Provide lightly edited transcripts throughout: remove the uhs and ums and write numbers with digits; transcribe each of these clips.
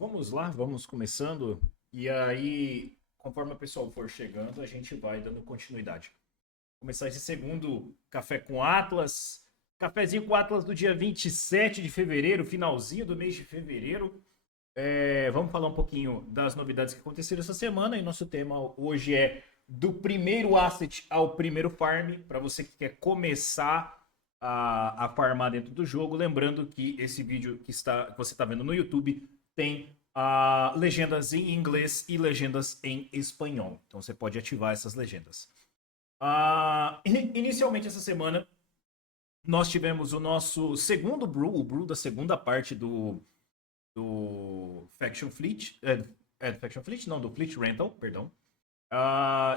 Vamos lá, vamos começando. E aí, conforme o pessoal for chegando, a gente vai dando continuidade. Começar esse segundo Café com Atlas. Cafezinho com Atlas do dia 27 de fevereiro, finalzinho do mês de fevereiro. Vamos falar um pouquinho das novidades que aconteceram essa semana. E nosso tema hoje é do primeiro asset ao primeiro farm. Para você que quer começar a farmar dentro do jogo. Lembrando que esse vídeo que você está vendo no YouTube tem legendas em inglês e legendas em espanhol. Então você pode ativar essas legendas. Inicialmente essa semana, nós tivemos o nosso segundo brew, o brew da segunda parte do Faction Fleet. Do Faction Fleet? Não, do Fleet Rental, perdão.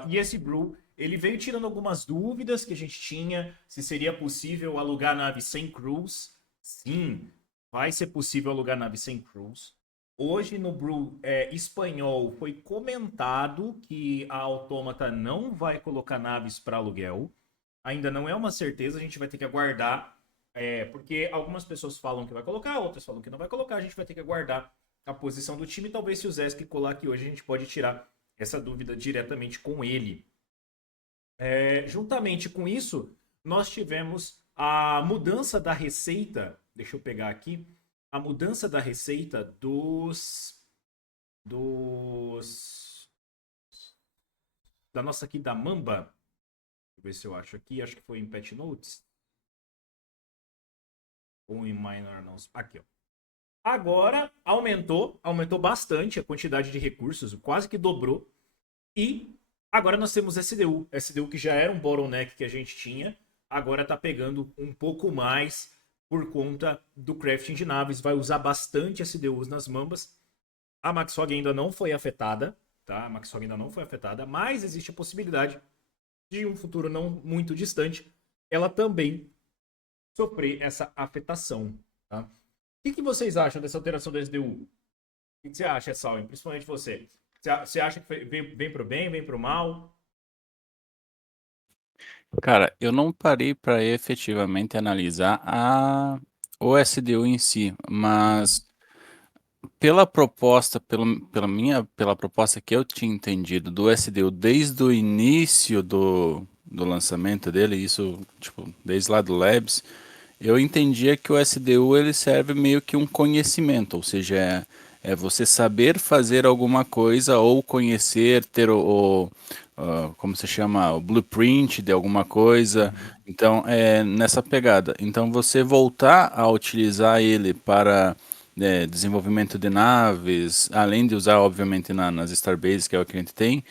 E esse brew, ele veio tirando algumas dúvidas que a gente tinha, se seria possível alugar nave sem crews. Sim, vai ser possível alugar nave sem crews. Hoje no brew espanhol foi comentado que a Autômata não vai colocar naves para aluguel. Ainda não é uma certeza, a gente vai ter que aguardar, porque algumas pessoas falam que vai colocar, outras falam que não vai colocar, a gente vai ter que aguardar a posição do time. Talvez se o Zesk colar aqui hoje, a gente pode tirar essa dúvida diretamente com ele. Juntamente com isso, nós tivemos a mudança da receita. Deixa eu pegar aqui. A mudança da receita dos da nossa aqui da Mamba. Deixa eu ver se eu acho aqui. Acho que foi em Patch Notes. Ou em Minor Announce. Aqui, ó. Agora aumentou bastante a quantidade de recursos, quase que dobrou. E agora nós temos SDU. SDU que já era um bottleneck que a gente tinha, agora está pegando um pouco mais por conta do crafting de naves. Vai usar bastante SDUs nas mambas. A Maxhog ainda não foi afetada, tá? A Maxhog ainda não foi afetada, mas existe a possibilidade de um futuro não muito distante ela também sofrer essa afetação, tá? O que vocês acham dessa alteração do SDU? O que você acha, Salve? Principalmente você. Você acha que vem pro bem, vem pro mal? Cara, eu não parei para efetivamente analisar o SDU em si, Uhum. mas pela proposta que eu tinha entendido do SDU desde o início do lançamento dele, isso, tipo, desde lá do Labs, eu entendia que o SDU ele serve meio que um conhecimento, ou seja, é você saber fazer alguma coisa ou conhecer, ter como se chama, o blueprint de alguma coisa. Uhum. Então, é nessa pegada. Então, você voltar a utilizar ele para desenvolvimento de naves, além de usar, obviamente, nas Starbases, que é o que a gente tem,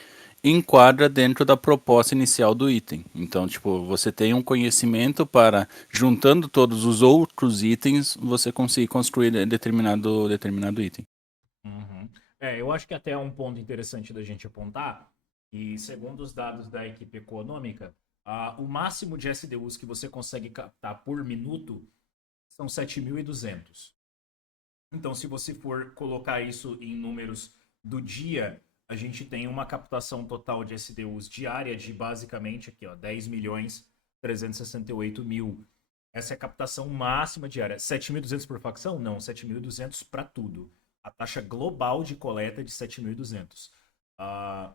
enquadra dentro da proposta inicial do item. Então, tipo, você tem um conhecimento para, juntando todos os outros itens, você conseguir construir determinado item. Uhum. Eu acho que até é um ponto interessante da gente apontar, e segundo os dados da equipe econômica, o máximo de SDUs que você consegue captar por minuto são 7.200. Então, se você for colocar isso em números do dia, a gente tem uma captação total de SDUs diária de basicamente aqui, ó, 10 milhões 368 mil. Essa é a captação máxima diária. 7.200 por facção? Não, 7.200 para tudo. A taxa global de coleta é de 7.200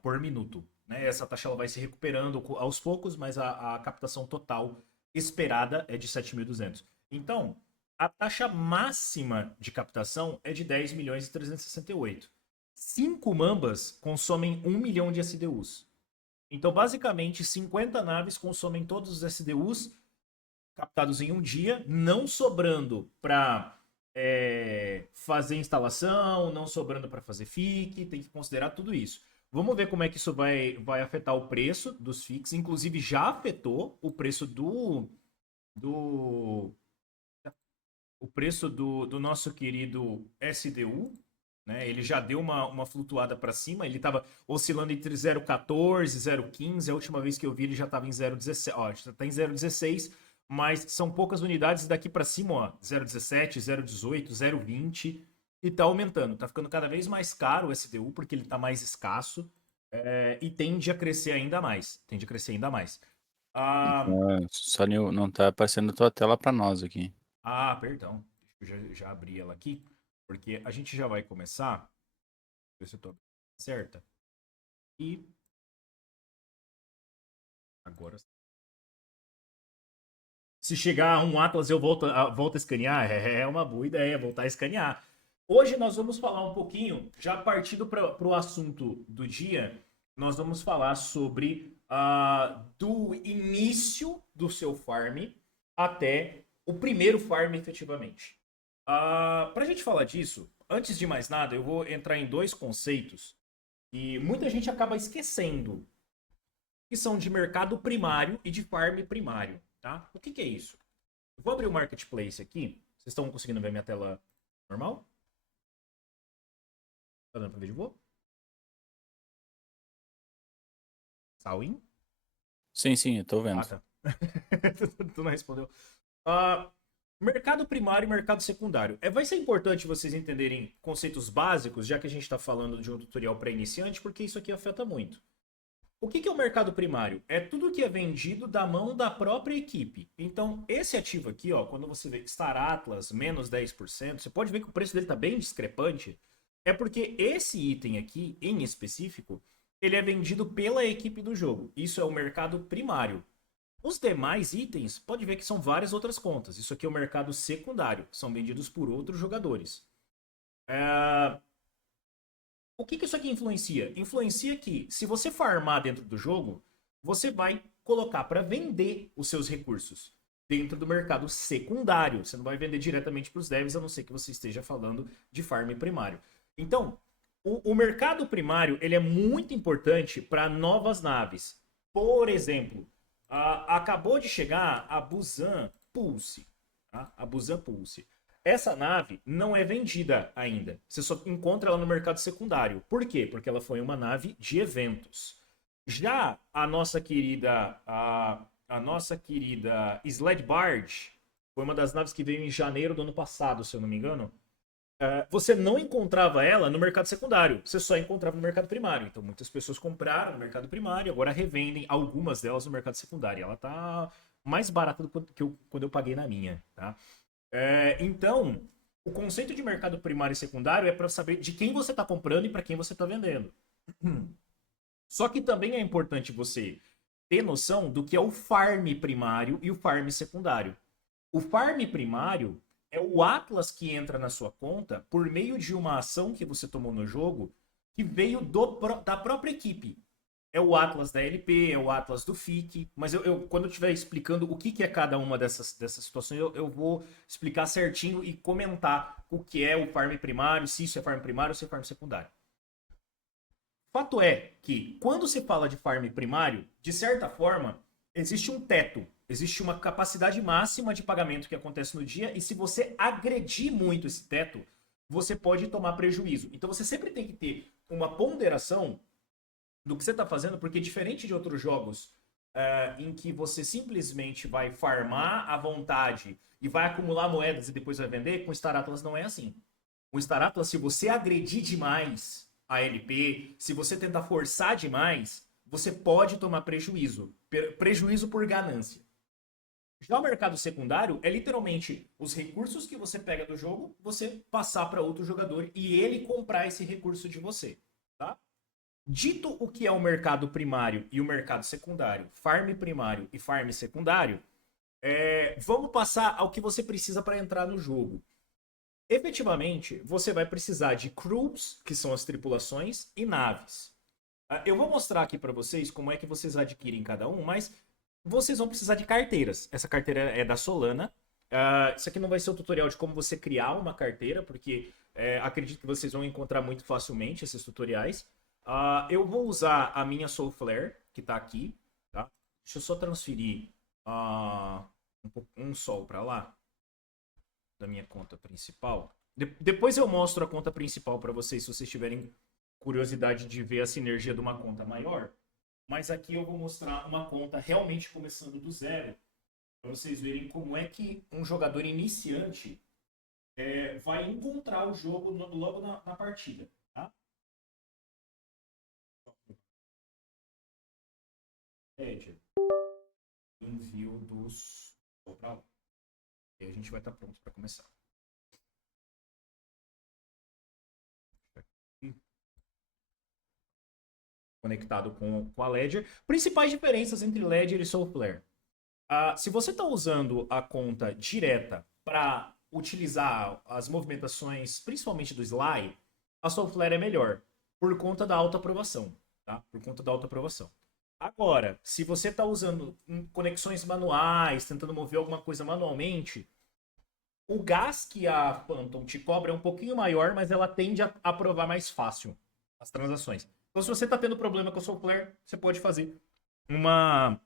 por minuto. Né? Essa taxa ela vai se recuperando aos poucos, mas a captação total esperada é de 7.200. Então, a taxa máxima de captação é de 10 milhões e 368. 5 mambas consomem 1 milhão de SDUs. Então, basicamente, 50 naves consomem todos os SDUs captados em um dia, não sobrando para fazer instalação, não sobrando para fazer FIC, tem que considerar tudo isso. Vamos ver como é que isso vai afetar o preço dos FICs. Inclusive, já afetou o preço do do nosso querido SDU, né? Ele já deu uma flutuada para cima, ele estava oscilando entre 0,14 e 0,15, a última vez que eu vi ele já estava em 0,17, ó, já está em 0,16, mas são poucas unidades daqui para cima, ó, 0,17, 0,18, 0,20, e está aumentando, está ficando cada vez mais caro o SDU, porque ele está mais escasso, e tende a crescer ainda mais, tende a crescer ainda mais. Ah, Só não tá aparecendo a tua tela para nós aqui. perdão, eu já abri ela aqui. Porque a gente já vai começar. Ver se eu tô certa. E agora. Se chegar um Atlas, eu volto a escanear. É uma boa ideia voltar a escanear. Hoje nós vamos falar um pouquinho, já partindo para o assunto do dia, nós vamos falar sobre do início do seu farm até o primeiro farm efetivamente. Para a gente falar disso, antes de mais nada, eu vou entrar em dois conceitos que muita gente acaba esquecendo, que são de mercado primário e de farm primário, tá? O que, que é isso? Eu vou abrir o Marketplace aqui. Vocês estão conseguindo ver minha tela normal? Tá dando pra ver de boa? Sawin? Sim, sim, eu tô vendo. Ah, tá. Tu não respondeu. Ah, mercado primário e mercado secundário. Vai ser importante vocês entenderem conceitos básicos, já que a gente está falando de um tutorial para iniciante, porque isso aqui afeta muito. O que é o mercado primário? É tudo que é vendido da mão da própria equipe. Então, esse ativo aqui, ó, quando você vê Star Atlas menos 10%, você pode ver que o preço dele está bem discrepante. É porque esse item aqui, em específico, ele é vendido pela equipe do jogo. Isso é o mercado primário. Os demais itens, pode ver que são várias outras contas. Isso aqui é o mercado secundário, são vendidos por outros jogadores. É, o que isso aqui influencia? Influencia que, se você farmar dentro do jogo, você vai colocar para vender os seus recursos dentro do mercado secundário. Você não vai vender diretamente para os devs, a não ser que você esteja falando de farm primário. Então, o mercado primário ele é muito importante para novas naves. Por exemplo, acabou de chegar a Busan Pulse. Tá? A Busan Pulse. Essa nave não é vendida ainda. Você só encontra ela no mercado secundário. Por quê? Porque ela foi uma nave de eventos. Já a nossa querida Sled Barge foi uma das naves que veio em janeiro do ano passado, se eu não me engano. Você não encontrava ela no mercado secundário, você só encontrava no mercado primário. Então muitas pessoas compraram no mercado primário, agora revendem algumas delas no mercado secundário. Ela tá mais barata do que quando eu paguei na minha, tá? Então, o conceito de mercado primário e secundário é para saber de quem você está comprando e para quem você está vendendo. Só que também é importante você ter noção do que é o farm primário e o farm secundário. O farm primário é o Atlas que entra na sua conta por meio de uma ação que você tomou no jogo que veio da própria equipe. É o Atlas da LP, é o Atlas do FIC, mas quando eu estiver explicando o que é cada uma dessas situações, eu vou explicar certinho e comentar o que é o farm primário, se isso é farm primário ou se é farm secundário. Fato é que, quando se fala de farm primário, de certa forma, existe um teto, existe uma capacidade máxima de pagamento que acontece no dia, e se você agredir muito esse teto, você pode tomar prejuízo. Então você sempre tem que ter uma ponderação do que você está fazendo, porque diferente de outros jogos em que você simplesmente vai farmar à vontade e vai acumular moedas e depois vai vender, com Star Atlas não é assim. Com Star Atlas, se você agredir demais a LP, se você tentar forçar demais, você pode tomar prejuízo. Prejuízo por ganância. Já o mercado secundário é literalmente os recursos que você pega do jogo, você passar para outro jogador e ele comprar esse recurso de você. Tá? Dito o que é o mercado primário e o mercado secundário, farm primário e farm secundário, vamos passar ao que você precisa para entrar no jogo. Efetivamente, você vai precisar de crews, que são as tripulações, e naves. Eu vou mostrar aqui para vocês como é que vocês adquirem cada um, mas vocês vão precisar de carteiras. Essa carteira é da Solana. Isso aqui não vai ser o tutorial de como você criar uma carteira, porque acredito que vocês vão encontrar muito facilmente esses tutoriais. Eu vou usar a minha Soulflare, que está aqui. Tá? Deixa eu só transferir um sol para lá, da minha conta principal. Depois eu mostro a conta principal para vocês, se vocês tiverem curiosidade de ver a sinergia de uma conta maior. Mas aqui eu vou mostrar uma conta realmente começando do zero, para vocês verem como é que um jogador iniciante vai encontrar o jogo logo na partida. Tá? Envio dos. Vou para lá. E a gente vai estar pronto para começar. conectado com a Ledger. Principais diferenças entre Ledger e Soulflare. Se você está usando a conta direta para utilizar as movimentações, principalmente do Sly, a Soulflare é melhor, por conta da autoaprovação, tá? Por conta da autoaprovação. Agora, se você está usando conexões manuais, tentando mover alguma coisa manualmente, o gás que a Phantom te cobra é um pouquinho maior, mas ela tende a aprovar mais fácil as transações. Então, se você está tendo problema com a Soulflare, você pode fazer uma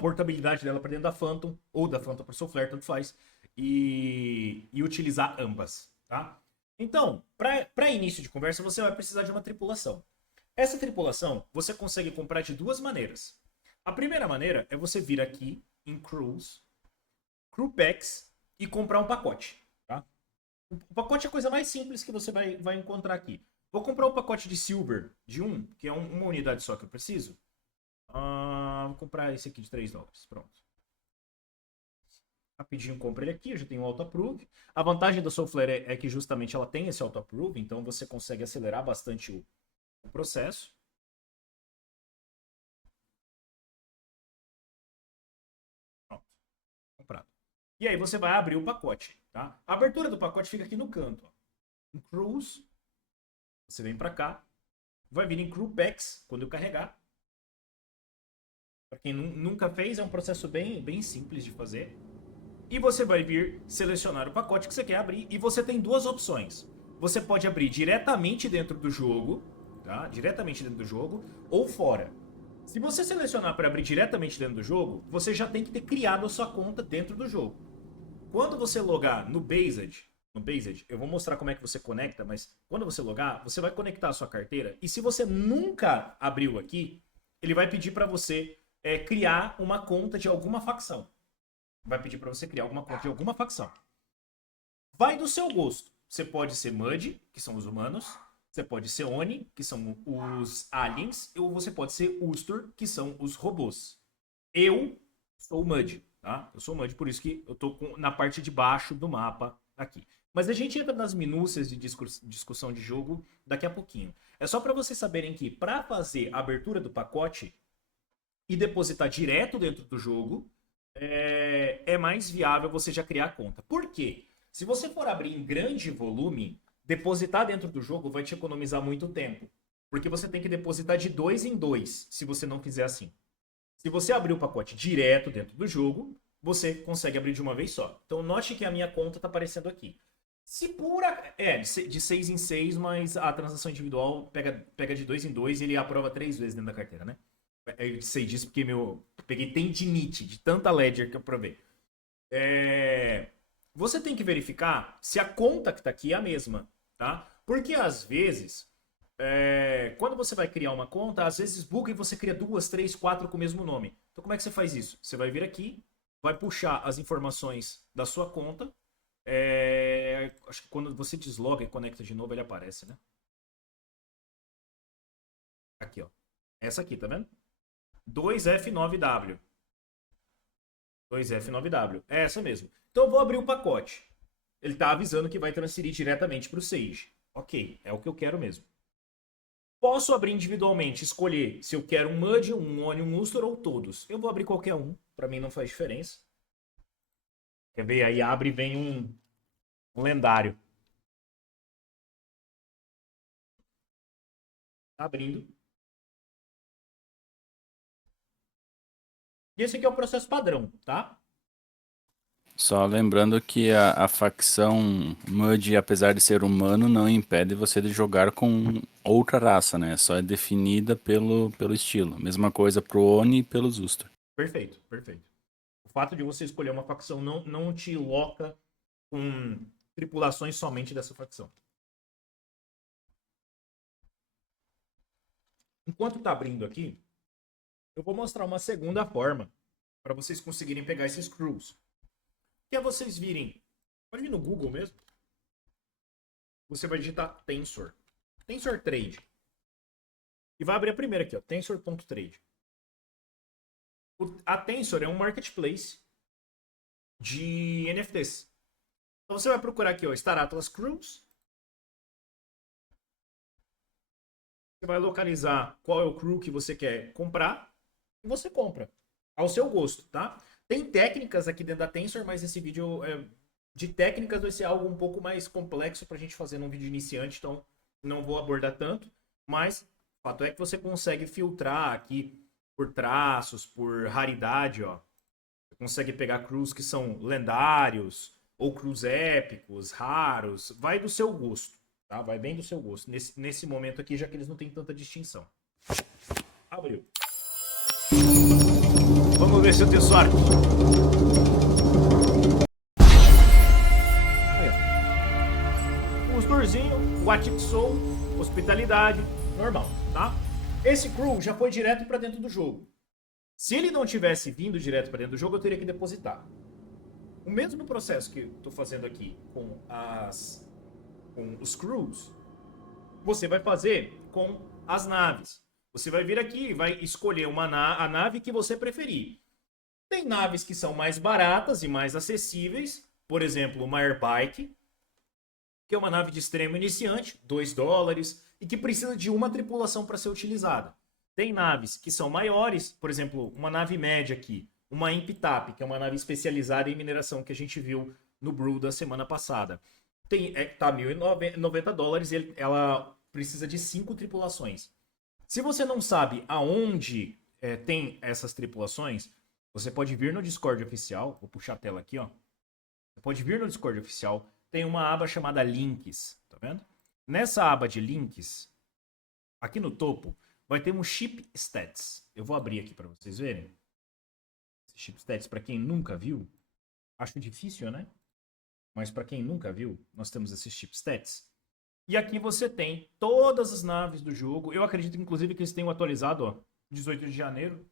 portabilidade dela para dentro da Phantom, ou da Phantom para Soulflare, tanto faz, e utilizar ambas, tá? Então, para início de conversa, você vai precisar de uma tripulação. Essa tripulação você consegue comprar de duas maneiras. A primeira maneira é você vir aqui em Crews, Crew Packs, e comprar um pacote, tá? O pacote é a coisa mais simples que você vai encontrar aqui. Vou comprar um pacote de Silver, de que é uma unidade só que eu preciso. Vou comprar esse aqui de $3. Pronto. Rapidinho compro ele aqui, eu já tenho o auto-approve. A vantagem da Soulflare é que justamente ela tem esse auto-approve, então você consegue acelerar bastante o processo. Pronto. Comprado. E aí você vai abrir o pacote, tá? A abertura do pacote fica aqui no canto, ó. Em Cruise, você vem para cá, vai vir em Crew Packs quando eu carregar. Para quem nunca fez, é um processo bem simples de fazer. E você vai vir selecionar o pacote que você quer abrir e você tem duas opções. Você pode abrir diretamente dentro do jogo, tá? Diretamente dentro do jogo ou fora. Se você selecionar para abrir diretamente dentro do jogo, você já tem que ter criado a sua conta dentro do jogo. Quando você logar no Based, eu vou mostrar como é que você conecta, mas quando você logar, você vai conectar a sua carteira e se você nunca abriu aqui, ele vai pedir para você criar uma conta de alguma facção. Vai pedir para você criar alguma conta de alguma facção. Vai do seu gosto. Você pode ser Mud, que são os humanos. Você pode ser Oni, que são os aliens. Ou você pode ser Ustur, que são os robôs. Eu sou o Mud, tá? Eu sou o Mud, por isso que eu tô na parte de baixo do mapa aqui. Mas a gente entra nas minúcias de discussão de jogo daqui a pouquinho. É só para vocês saberem que para fazer a abertura do pacote e depositar direto dentro do jogo, é mais viável você já criar a conta. Por quê? Se você for abrir em grande volume, depositar dentro do jogo vai te economizar muito tempo. Porque você tem que depositar de 2 em 2, se você não fizer assim. Se você abrir o pacote direto dentro do jogo, você consegue abrir de uma vez só. Então note que a minha conta está aparecendo aqui. Se pura. De 6 em 6, mas a transação individual pega de 2 em 2 e ele aprova 3 vezes dentro da carteira, né? Eu sei disso porque peguei tendinite de tanta Ledger que eu provei. Você tem que verificar se a conta que está aqui é a mesma, tá? Porque às vezes, quando você vai criar uma conta, às vezes buga e você cria 2, 3, 4 com o mesmo nome. Então como é que você faz isso? Você vai vir aqui, vai puxar as informações da sua conta. Acho que quando você desloga e conecta de novo, ele aparece, né? Aqui, ó. Essa aqui, tá vendo? 2F9W. 2F9W. É essa mesmo. Então eu vou abrir o pacote. Ele está avisando que vai transferir diretamente para o Sage. Ok, é o que eu quero mesmo. Posso abrir individualmente, escolher se eu quero um Mud, um Oni, um Ustor ou todos. Eu vou abrir qualquer um, para mim não faz diferença. Quer ver? Aí abre e vem um lendário. Tá abrindo. E esse aqui é o processo padrão, tá? Só lembrando que a facção Mud, apesar de ser humano, não impede você de jogar com outra raça, né? Só é definida pelo estilo. Mesma coisa pro Oni e pelos Ustor. Perfeito, perfeito. O fato de você escolher uma facção não te loca com tripulações somente dessa facção. Enquanto tá abrindo aqui, eu vou mostrar uma segunda forma para vocês conseguirem pegar esses crews. Que é vocês virem, pode vir no Google mesmo, você vai digitar Tensor. Tensor Trade. E vai abrir a primeira aqui, ó, Tensor.trade. A Tensor é um marketplace de NFTs. Então você vai procurar aqui, ó, Star Atlas Cruise. Você vai localizar qual é o crew que você quer comprar e você compra. Ao seu gosto, tá? Tem técnicas aqui dentro da Tensor, mas esse vídeo de técnicas vai ser algo um pouco mais complexo pra gente fazer num vídeo iniciante, então não vou abordar tanto. Mas o fato é que você consegue filtrar aqui por traços, por raridade, ó. Você consegue pegar crews que são lendários ou crews épicos, raros. Vai do seu gosto, tá? Vai bem do seu gosto. Nesse momento aqui, já que eles não têm tanta distinção. Abriu. Vamos ver se eu tenho sorte. Aí, ó. Os Dorzinho, Watic Soul, hospitalidade, normal, tá? Esse crew já foi direto para dentro do jogo. Se ele não tivesse vindo direto para dentro do jogo, eu teria que depositar. O mesmo processo que eu tô fazendo aqui com os crews, você vai fazer com as naves. Você vai vir aqui e vai escolher a nave que você preferir. Tem naves que são mais baratas e mais acessíveis. Por exemplo, uma Airbike, que é uma nave de extremo iniciante, $2, e que precisa de uma tripulação para ser utilizada. Tem naves que são maiores, por exemplo, uma nave média aqui, uma Imptap, que é uma nave especializada em mineração que a gente viu no Brew da semana passada. Tá $1.090 e ela precisa de 5 tripulações. Se você não sabe aonde tem essas tripulações, você pode vir no Discord oficial. Vou puxar a tela aqui, ó. Você pode vir no Discord oficial. Tem uma aba chamada Links, tá vendo? Nessa aba de Links, aqui no topo, vai ter um Ship Stats. Eu vou abrir aqui para vocês verem. Esse Ship Stats, para quem nunca viu, acho difícil, né? Mas para quem nunca viu, nós temos esse Ship Stats. E aqui você tem todas as naves do jogo. Eu acredito, inclusive, que eles tenham atualizado, ó, 18 de janeiro.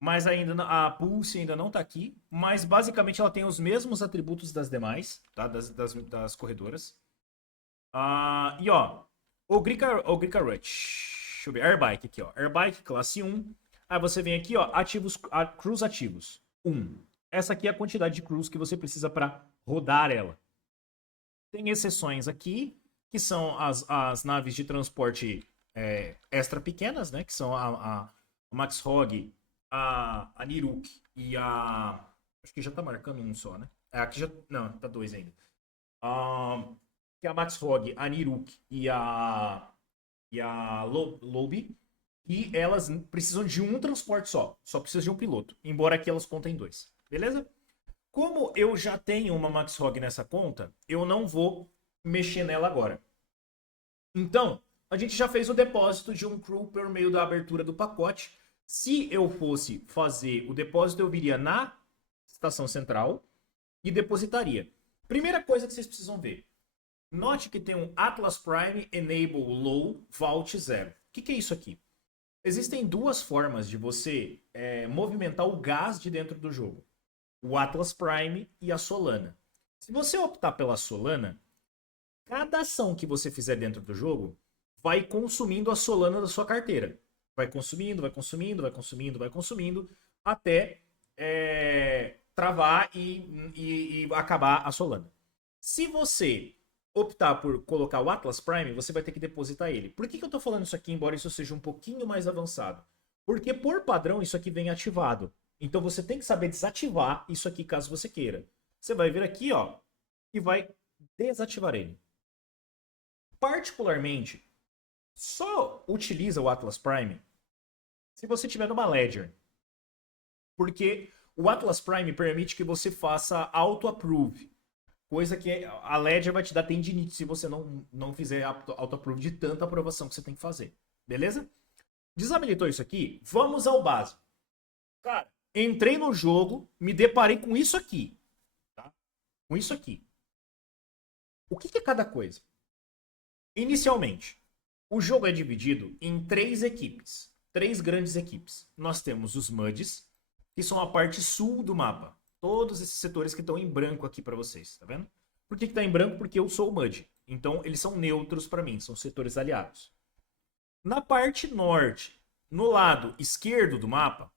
Mas ainda a Pulse ainda não está aqui. Mas basicamente ela tem os mesmos atributos das demais, tá? Das corredoras. E ó, o Grika Rush. Deixa eu ver, Airbike aqui, ó. Airbike, classe 1. Aí você vem aqui, ó, crews ativos. 1. Essa aqui é a quantidade de crews que você precisa para rodar ela. Tem exceções aqui, que são as naves de transporte extra pequenas, né? Que são a Max Hog, a Niruk e a... Acho que já tá marcando um só, né? Aqui já... Não, tá 2 ainda. Que é a Max Hog, a Niruk e a Lobby. E elas precisam de um transporte só. Só precisa de um piloto. Embora aqui elas contem 2. Beleza? Como eu já tenho uma Max Hog nessa conta, eu não vou mexer nela agora. Então, a gente já fez o depósito de um crew por meio da abertura do pacote. Se eu fosse fazer o depósito, eu viria na estação central e depositaria. Primeira coisa que vocês precisam ver. Note que tem um Atlas Prime Enable Low Vault 0. O que é isso aqui? Existem duas formas de você movimentar o gás de dentro do jogo. O Atlas Prime e a Solana. Se você optar pela Solana, cada ação que você fizer dentro do jogo vai consumindo a Solana da sua carteira. Vai consumindo, vai consumindo, vai consumindo, vai consumindo, até travar e acabar a Solana. Se você optar por colocar o Atlas Prime, você vai ter que depositar ele. Por que eu estou falando isso aqui, embora isso seja um pouquinho mais avançado? Porque, por padrão, isso aqui vem ativado. Então, você tem que saber desativar isso aqui, caso você queira. Você vai vir aqui, ó, e vai desativar ele. Particularmente, só utiliza o Atlas Prime se você tiver numa Ledger. Porque o Atlas Prime permite que você faça auto-approve. Coisa que a Ledger vai te dar tendinite se você não fizer auto-approve de tanta aprovação que você tem que fazer. Beleza? Desabilitou isso aqui? Vamos ao básico. Cara, entrei no jogo, me deparei com isso aqui. Tá? Com isso aqui. O que é cada coisa? Inicialmente, o jogo é dividido em 3 equipes. 3 grandes equipes. Nós temos os MUDs, que são a parte sul do mapa. Todos esses setores que estão em branco aqui para vocês, tá vendo? Por que está em branco? Porque eu sou o MUD. Então, eles são neutros para mim, são setores aliados. Na parte norte, no lado esquerdo do mapa,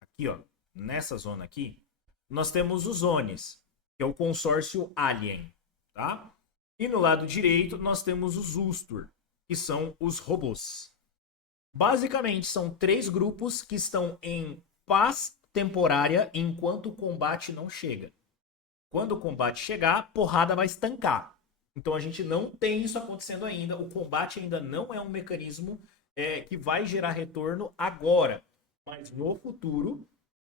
aqui ó, nessa zona aqui, nós temos os Zones, que é o consórcio Alien, tá? E no lado direito, nós temos os Ustur, que são os robôs. Basicamente, são 3 grupos que estão em paz temporária enquanto o combate não chega. Quando o combate chegar, a porrada vai estancar. Então a gente não tem isso acontecendo ainda. O combate ainda não é um mecanismo que vai gerar retorno agora. Mas no futuro,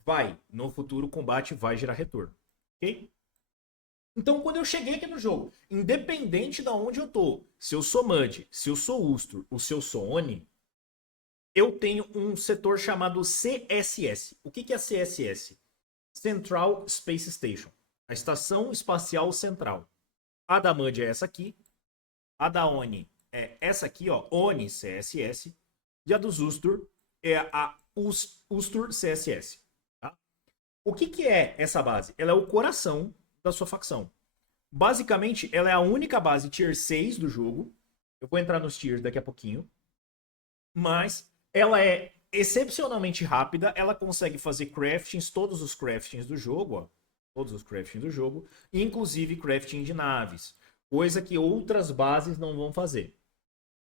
vai. No futuro, o combate vai gerar retorno. Ok? Então, quando eu cheguei aqui no jogo, independente de onde eu tô, se eu sou Mud, se eu sou Ustur ou se eu sou Oni, eu tenho um setor chamado CSS. O que é CSS? Central Space Station. A Estação Espacial Central. A da Mud é essa aqui. A da Oni é essa aqui, ó. Oni CSS. E a dos Ustur é a Ustur CSS. Tá? O que é essa base? Ela é o coração da sua facção. Basicamente, ela é a única base tier 6 do jogo. Eu vou entrar nos tiers daqui a pouquinho. Mas ela é excepcionalmente rápida. Ela consegue fazer craftings, todos os craftings do jogo, ó. Todos os craftings do jogo, inclusive crafting de naves. Coisa que outras bases não vão fazer.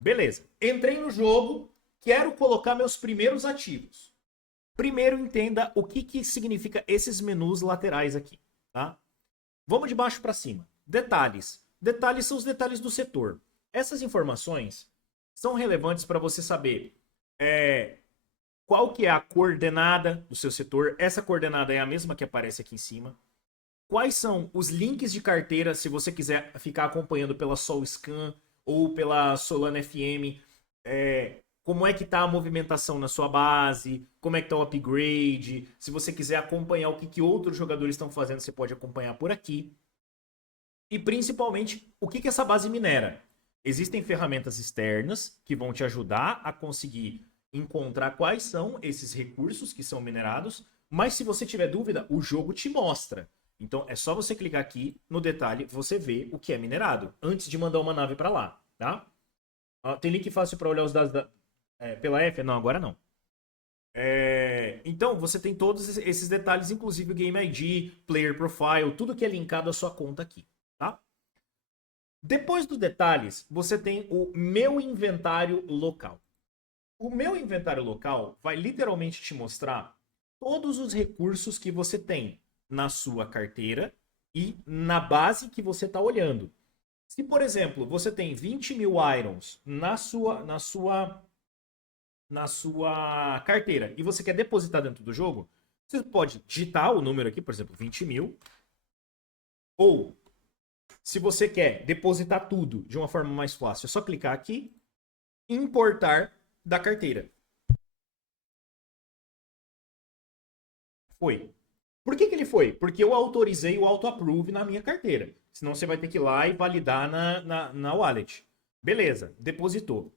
Beleza. Entrei no jogo, quero colocar meus primeiros ativos. Primeiro entenda o que significa esses menus laterais aqui, tá? Vamos de baixo para cima. Detalhes. Detalhes são os detalhes do setor. Essas informações são relevantes para você saber qual que é a coordenada do seu setor. Essa coordenada é a mesma que aparece aqui em cima. Quais são os links de carteira, se você quiser ficar acompanhando pela SolScan ou pela Solana FM, como é que está a movimentação na sua base, como é que está o upgrade, se você quiser acompanhar o que outros jogadores estão fazendo, você pode acompanhar por aqui. E principalmente, o que essa base minera? Existem ferramentas externas que vão te ajudar a conseguir encontrar quais são esses recursos que são minerados, mas se você tiver dúvida, o jogo te mostra. Então é só você clicar aqui no detalhe, você vê o que é minerado, antes de mandar uma nave para lá, tá? Tem link fácil para olhar os dados pela F? Não, agora não. Então você tem todos esses detalhes, inclusive o Game ID, Player Profile, tudo que é linkado à sua conta aqui, tá? Depois dos detalhes, você tem o meu inventário local. O meu inventário local vai literalmente te mostrar todos os recursos que você tem na sua carteira e na base que você está olhando. Se, por exemplo, você tem 20 mil irons na sua carteira e você quer depositar dentro do jogo, você pode digitar o número aqui, por exemplo, 20 mil. Ou, se você quer depositar tudo de uma forma mais fácil, é só clicar aqui, importar da carteira. Foi. Por que ele foi? Porque eu autorizei o auto-approve na minha carteira. Senão você vai ter que ir lá e validar na wallet. Beleza, depositou.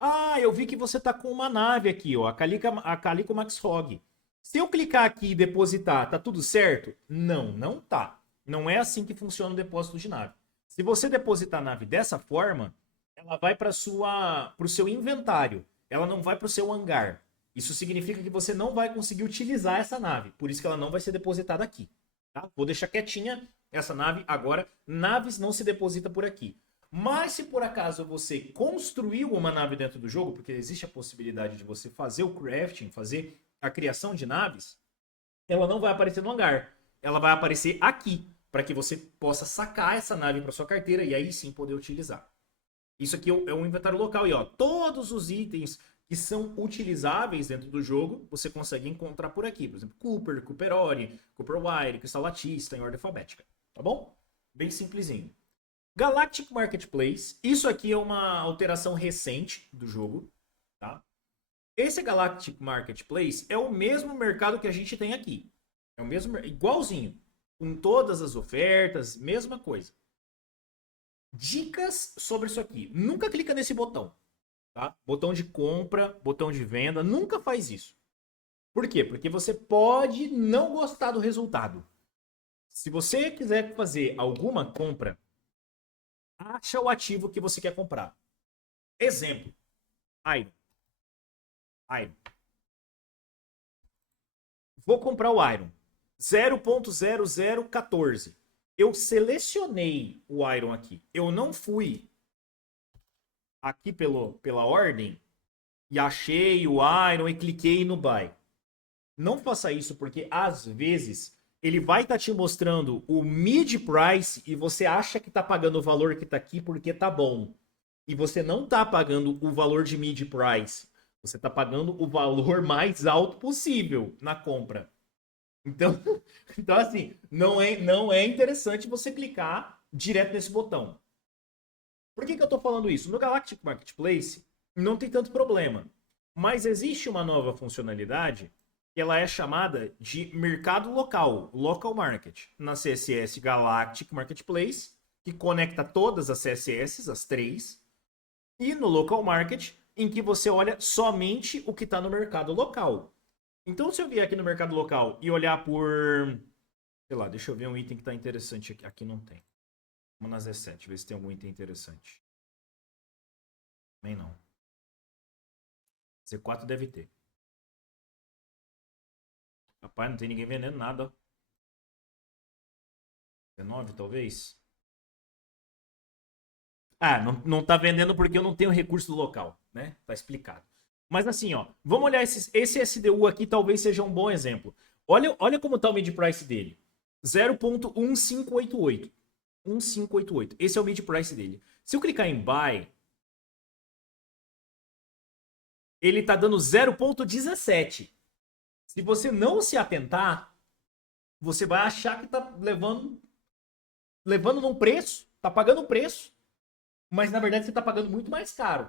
Ah, eu vi que você tá com uma nave aqui, ó, a Calico Max Hog. Se eu clicar aqui e depositar, tá tudo certo? Não, não tá. Não é assim que funciona o depósito de nave. Se você depositar a nave dessa forma, ela vai para o seu inventário. Ela não vai para o seu hangar. Isso significa que você não vai conseguir utilizar essa nave. Por isso que ela não vai ser depositada aqui. Tá? Vou deixar quietinha essa nave agora. Naves não se deposita por aqui. Mas se por acaso você construiu uma nave dentro do jogo, porque existe a possibilidade de você fazer o crafting, fazer a criação de naves, ela não vai aparecer no hangar. Ela vai aparecer aqui, para que você possa sacar essa nave para sua carteira e aí sim poder utilizar. Isso aqui é um inventário local e ó, todos os itens que são utilizáveis dentro do jogo, você consegue encontrar por aqui. Por exemplo, Cooper, Cooperori, Cooper Wire, Cristal Latista, em ordem alfabética. Tá bom? Bem simplesinho. Galactic Marketplace. Isso aqui é uma alteração recente do jogo. Tá? Esse Galactic Marketplace é o mesmo mercado que a gente tem aqui. É o mesmo, igualzinho. Com todas as ofertas, mesma coisa. Dicas sobre isso aqui. Nunca clica nesse botão. Tá? Botão de compra, botão de venda, nunca faz isso. Por quê? Porque você pode não gostar do resultado. Se você quiser fazer alguma compra, acha o ativo que você quer comprar. Exemplo. Iron. Vou comprar o Iron. 0.0014. Eu selecionei o Iron aqui. Eu não fui aqui pela ordem e achei o Iron e cliquei no buy. Não faça isso, porque às vezes ele vai estar te mostrando o mid price e você acha que está pagando o valor que está aqui porque tá bom. E você não está pagando o valor de mid price. Você está pagando o valor mais alto possível na compra. Então, então assim, não é interessante você clicar direto nesse botão. Por que eu estou falando isso? No Galactic Marketplace não tem tanto problema. Mas existe uma nova funcionalidade que ela é chamada de mercado local, local market, na CSS Galactic Marketplace, que conecta todas as CSS, as três, e no local market, em que você olha somente o que está no mercado local. Então, se eu vier aqui no mercado local e olhar por, sei lá, deixa eu ver um item que está interessante aqui. Aqui não tem. Vamos na Z7, ver se tem algum item interessante. Também não. Z4 deve ter. Rapaz, não tem ninguém vendendo nada. 19, talvez? Ah, não tá vendendo porque eu não tenho recurso do local, né? Tá explicado. Mas assim, ó, vamos olhar esse SDU aqui, talvez seja um bom exemplo. Olha como tá o mid price dele. 0.1588. 1588. Esse é o mid price dele. Se eu clicar em buy, ele tá dando 0.17. Se você não se atentar, você vai achar que tá levando num preço, tá pagando um preço, mas na verdade você tá pagando muito mais caro.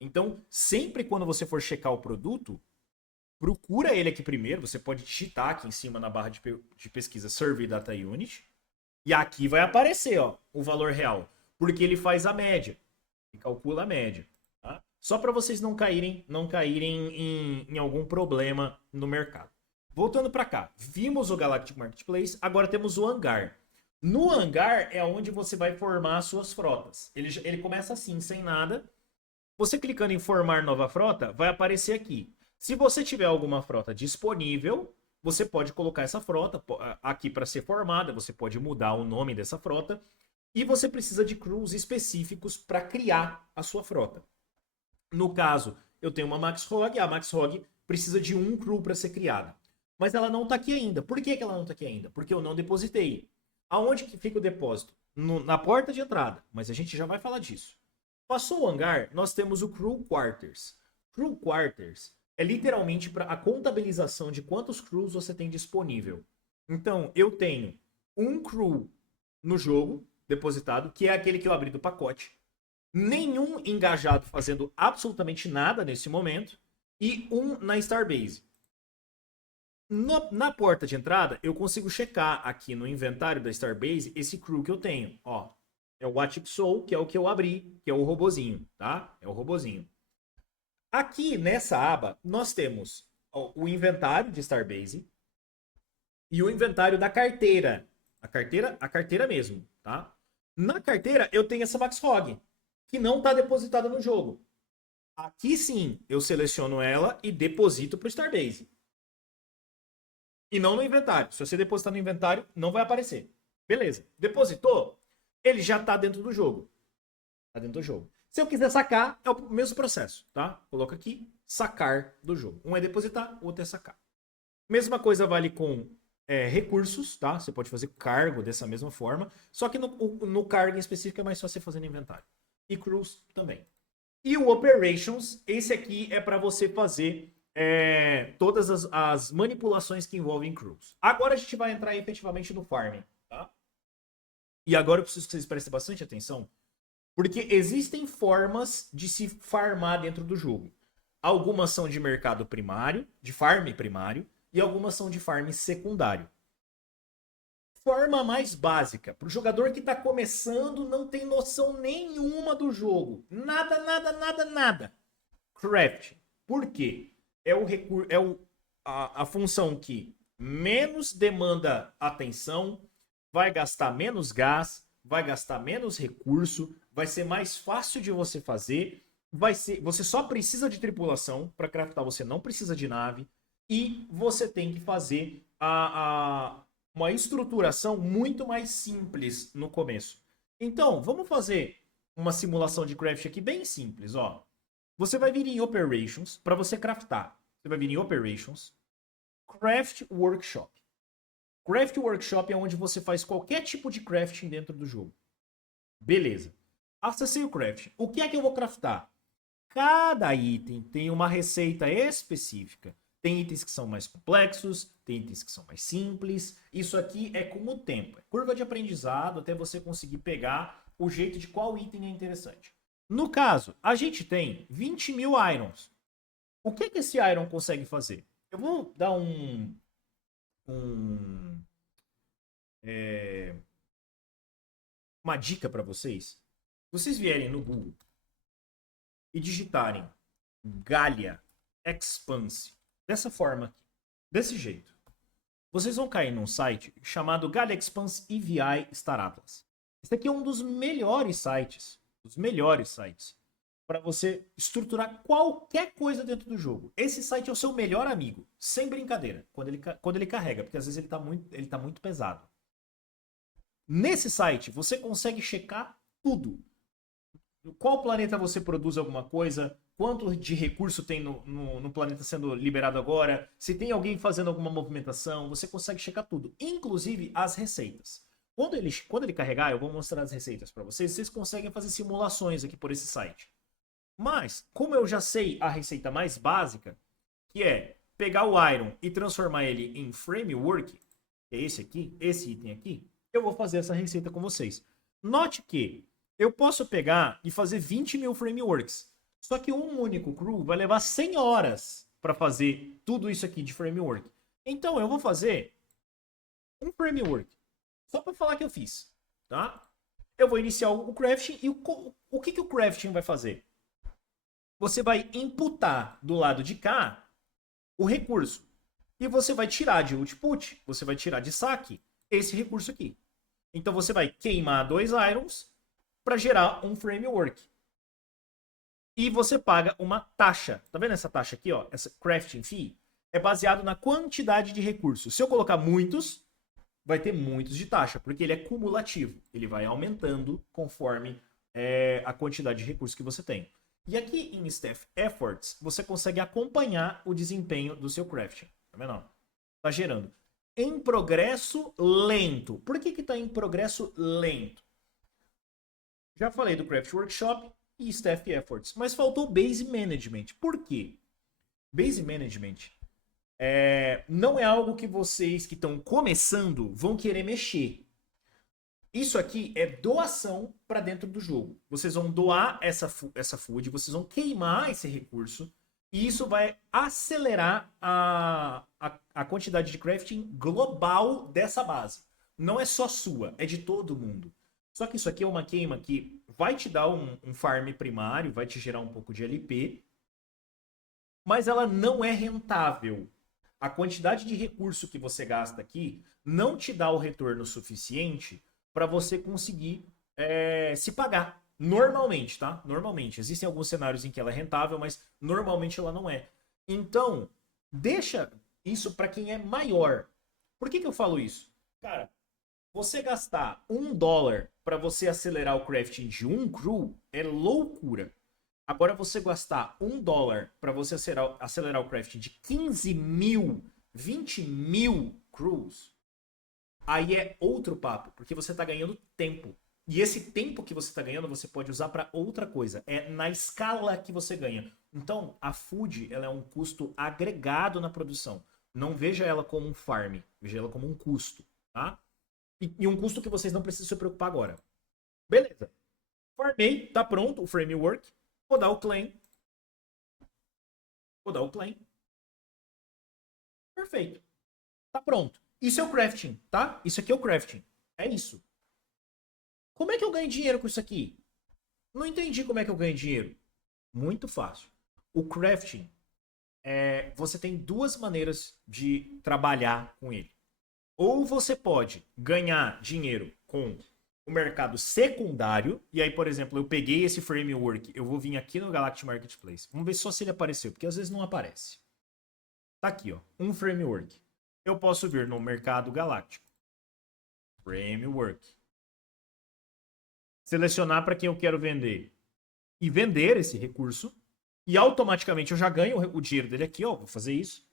Então, sempre quando você for checar o produto, procura ele aqui primeiro. Você pode digitar aqui em cima na barra de pesquisa Survey Data Unit. E aqui vai aparecer, ó, o valor real. Porque ele faz a média. E calcula a média. Tá? Só para vocês não caírem em algum problema no mercado. Voltando para cá. Vimos o Galactic Marketplace. Agora temos o hangar. No hangar é onde você vai formar as suas frotas. Ele começa assim, sem nada. Você clicando em formar nova frota, vai aparecer aqui. Se você tiver alguma frota disponível, você pode colocar essa frota aqui para ser formada, você pode mudar o nome dessa frota e você precisa de crews específicos para criar a sua frota. No caso, eu tenho uma Max Hog, a Max Hog precisa de um crew para ser criada. Mas ela não está aqui ainda. Por que ela não está aqui ainda? Porque eu não depositei. Aonde que fica o depósito? Na porta de entrada, mas a gente já vai falar disso. Passou o hangar, nós temos o Crew Quarters. Crew Quarters é literalmente para a contabilização de quantos crews você tem disponível. Então, eu tenho um crew no jogo depositado, que é aquele que eu abri do pacote. Nenhum engajado fazendo absolutamente nada nesse momento. E um na Starbase. Na porta de entrada, eu consigo checar aqui no inventário da Starbase esse crew que eu tenho. Ó, é o Watchip Soul, que é o que eu abri, que é o robozinho, tá? É o robozinho. Aqui nessa aba, nós temos o inventário de Starbase e o inventário da carteira. A carteira mesmo, tá? Na carteira, eu tenho essa Max Hog, que não está depositada no jogo. Aqui sim, eu seleciono ela e deposito para o Starbase. E não no inventário. Se você depositar no inventário, não vai aparecer. Beleza. Depositou? Ele já está dentro do jogo. Está dentro do jogo. Se eu quiser sacar, é o mesmo processo, tá? Coloca aqui, sacar do jogo. Um é depositar, o outro é sacar. Mesma coisa vale com recursos, tá? Você pode fazer cargo dessa mesma forma. Só que no cargo em específico é mais fácil você fazer no inventário. E crews também. E o operations, esse aqui é para você fazer todas as manipulações que envolvem crews. Agora a gente vai entrar efetivamente no farming, tá? E agora eu preciso que vocês prestem bastante atenção, porque existem formas de se farmar dentro do jogo. Algumas são de mercado primário, de farm primário, e algumas são de farm secundário. Forma mais básica, para o jogador que está começando, não tem noção nenhuma do jogo. Nada, nada, nada, nada. Craft. Por quê? A função que menos demanda atenção, vai gastar menos gás, vai gastar menos recurso, vai ser mais fácil de você fazer, você só precisa de tripulação para craftar, você não precisa de nave, e você tem que fazer uma estruturação muito mais simples no começo. Então, vamos fazer uma simulação de craft aqui bem simples, ó. Você vai vir em Operations para você craftar. Você vai vir em Operations, Craft Workshop. Craft Workshop é onde você faz qualquer tipo de crafting dentro do jogo. Beleza. Acessei o crafting. O que é que eu vou craftar? Cada item tem uma receita específica. Tem itens que são mais complexos, tem itens que são mais simples. Isso aqui é com o tempo. É curva de aprendizado até você conseguir pegar o jeito de qual item é interessante. No caso, a gente tem 20 mil irons. O que que esse iron consegue fazer? Eu vou dar uma dica para vocês. Se vocês vierem no Google e digitarem Gallia Expanse dessa forma aqui, desse jeito, vocês vão cair num site chamado Gallia Expanse EVI Star Atlas. Esse aqui é um dos melhores sites para você estruturar qualquer coisa dentro do jogo. Esse site é o seu melhor amigo, sem brincadeira, quando ele carrega, porque às vezes ele tá muito pesado. Nesse site, você consegue checar tudo. Qual planeta você produz alguma coisa, quanto de recurso tem no planeta sendo liberado agora, se tem alguém fazendo alguma movimentação, você consegue checar tudo, inclusive as receitas. Quando ele carregar, eu vou mostrar as receitas para vocês, vocês conseguem fazer simulações aqui por esse site. Mas, como eu já sei a receita mais básica, que é pegar o Iron e transformar ele em Framework, que é esse aqui, esse item aqui, eu vou fazer essa receita com vocês. Note que eu posso pegar e fazer 20 mil Frameworks, só que um único crew vai levar 100 horas para fazer tudo isso aqui de Framework. Então eu vou fazer um Framework, só para falar que eu fiz, tá? Eu vou iniciar o crafting e o que o crafting vai fazer? Você vai imputar do lado de cá o recurso. E você vai tirar de output, você vai tirar de saque esse recurso aqui. Então você vai queimar 2 irons para gerar um framework. E você paga uma taxa. Tá vendo essa taxa aqui, ó? Essa crafting fee é baseado na quantidade de recursos. Se eu colocar muitos, vai ter muitos de taxa, porque ele é cumulativo. Ele vai aumentando conforme a quantidade de recursos que você tem. E aqui em Staff Efforts, você consegue acompanhar o desempenho do seu crafting. Tá vendo? Tá gerando. Em progresso lento. Por que está em progresso lento? Já falei do Craft Workshop e Staff Efforts, mas faltou Base Management. Por quê? Base Management não é algo que vocês que estão começando vão querer mexer. Isso aqui é doação para dentro do jogo. Vocês vão doar essa food, vocês vão queimar esse recurso e isso vai acelerar a quantidade de crafting global dessa base. Não é só sua, é de todo mundo. Só que isso aqui é uma queima que vai te dar um farm primário, vai te gerar um pouco de LP, mas ela não é rentável. A quantidade de recurso que você gasta aqui não te dá o retorno suficiente para você conseguir se pagar. Normalmente, tá? Normalmente. Existem alguns cenários em que ela é rentável, mas normalmente ela não é. Então, deixa isso para quem é maior. Por que eu falo isso? Cara, você gastar $1 para você acelerar o crafting de um crew é loucura. Agora você gastar $1 para você acelerar o crafting de 15 mil, 20 mil crews, aí é outro papo, porque você está ganhando tempo. E esse tempo que você está ganhando, você pode usar para outra coisa. É na escala que você ganha. Então, a food ela é um custo agregado na produção. Não veja ela como um farm, veja ela como um custo, tá? E um custo que vocês não precisam se preocupar agora. Beleza. Farmei, tá pronto o framework. Vou dar o claim. Perfeito. Tá pronto. Isso é o crafting, tá? Isso aqui é o crafting. É isso. Como é que eu ganho dinheiro com isso aqui? Não entendi como é que eu ganho dinheiro. Muito fácil. O crafting, você tem duas maneiras de trabalhar com ele. Ou você pode ganhar dinheiro com o mercado secundário. E aí, por exemplo, eu peguei esse framework, eu vou vir aqui no Galactic Marketplace. Vamos ver só se ele apareceu, porque às vezes não aparece. Tá aqui, ó, um framework. Eu posso vir no mercado galáctico. Framework. Selecionar para quem eu quero vender. E vender esse recurso. E automaticamente eu já ganho o dinheiro dele aqui, ó. Vou fazer isso.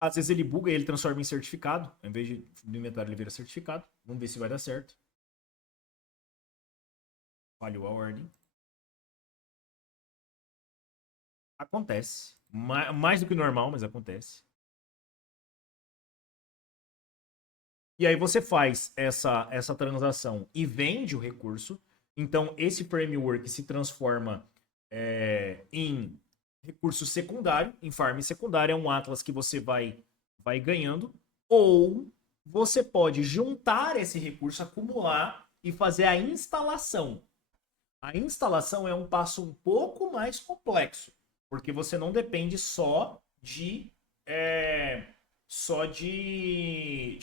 Às vezes ele buga e ele transforma em certificado. Em vez de no inventário ele vira certificado. Vamos ver se vai dar certo. Falhou a ordem. Acontece. Mais do que normal, mas acontece. E aí você faz essa transação e vende o recurso. Então esse framework se transforma em recurso secundário, em farm secundário. É um Atlas que você vai ganhando. Ou você pode juntar esse recurso, acumular e fazer a instalação. A instalação é um passo um pouco mais complexo, porque você não depende só de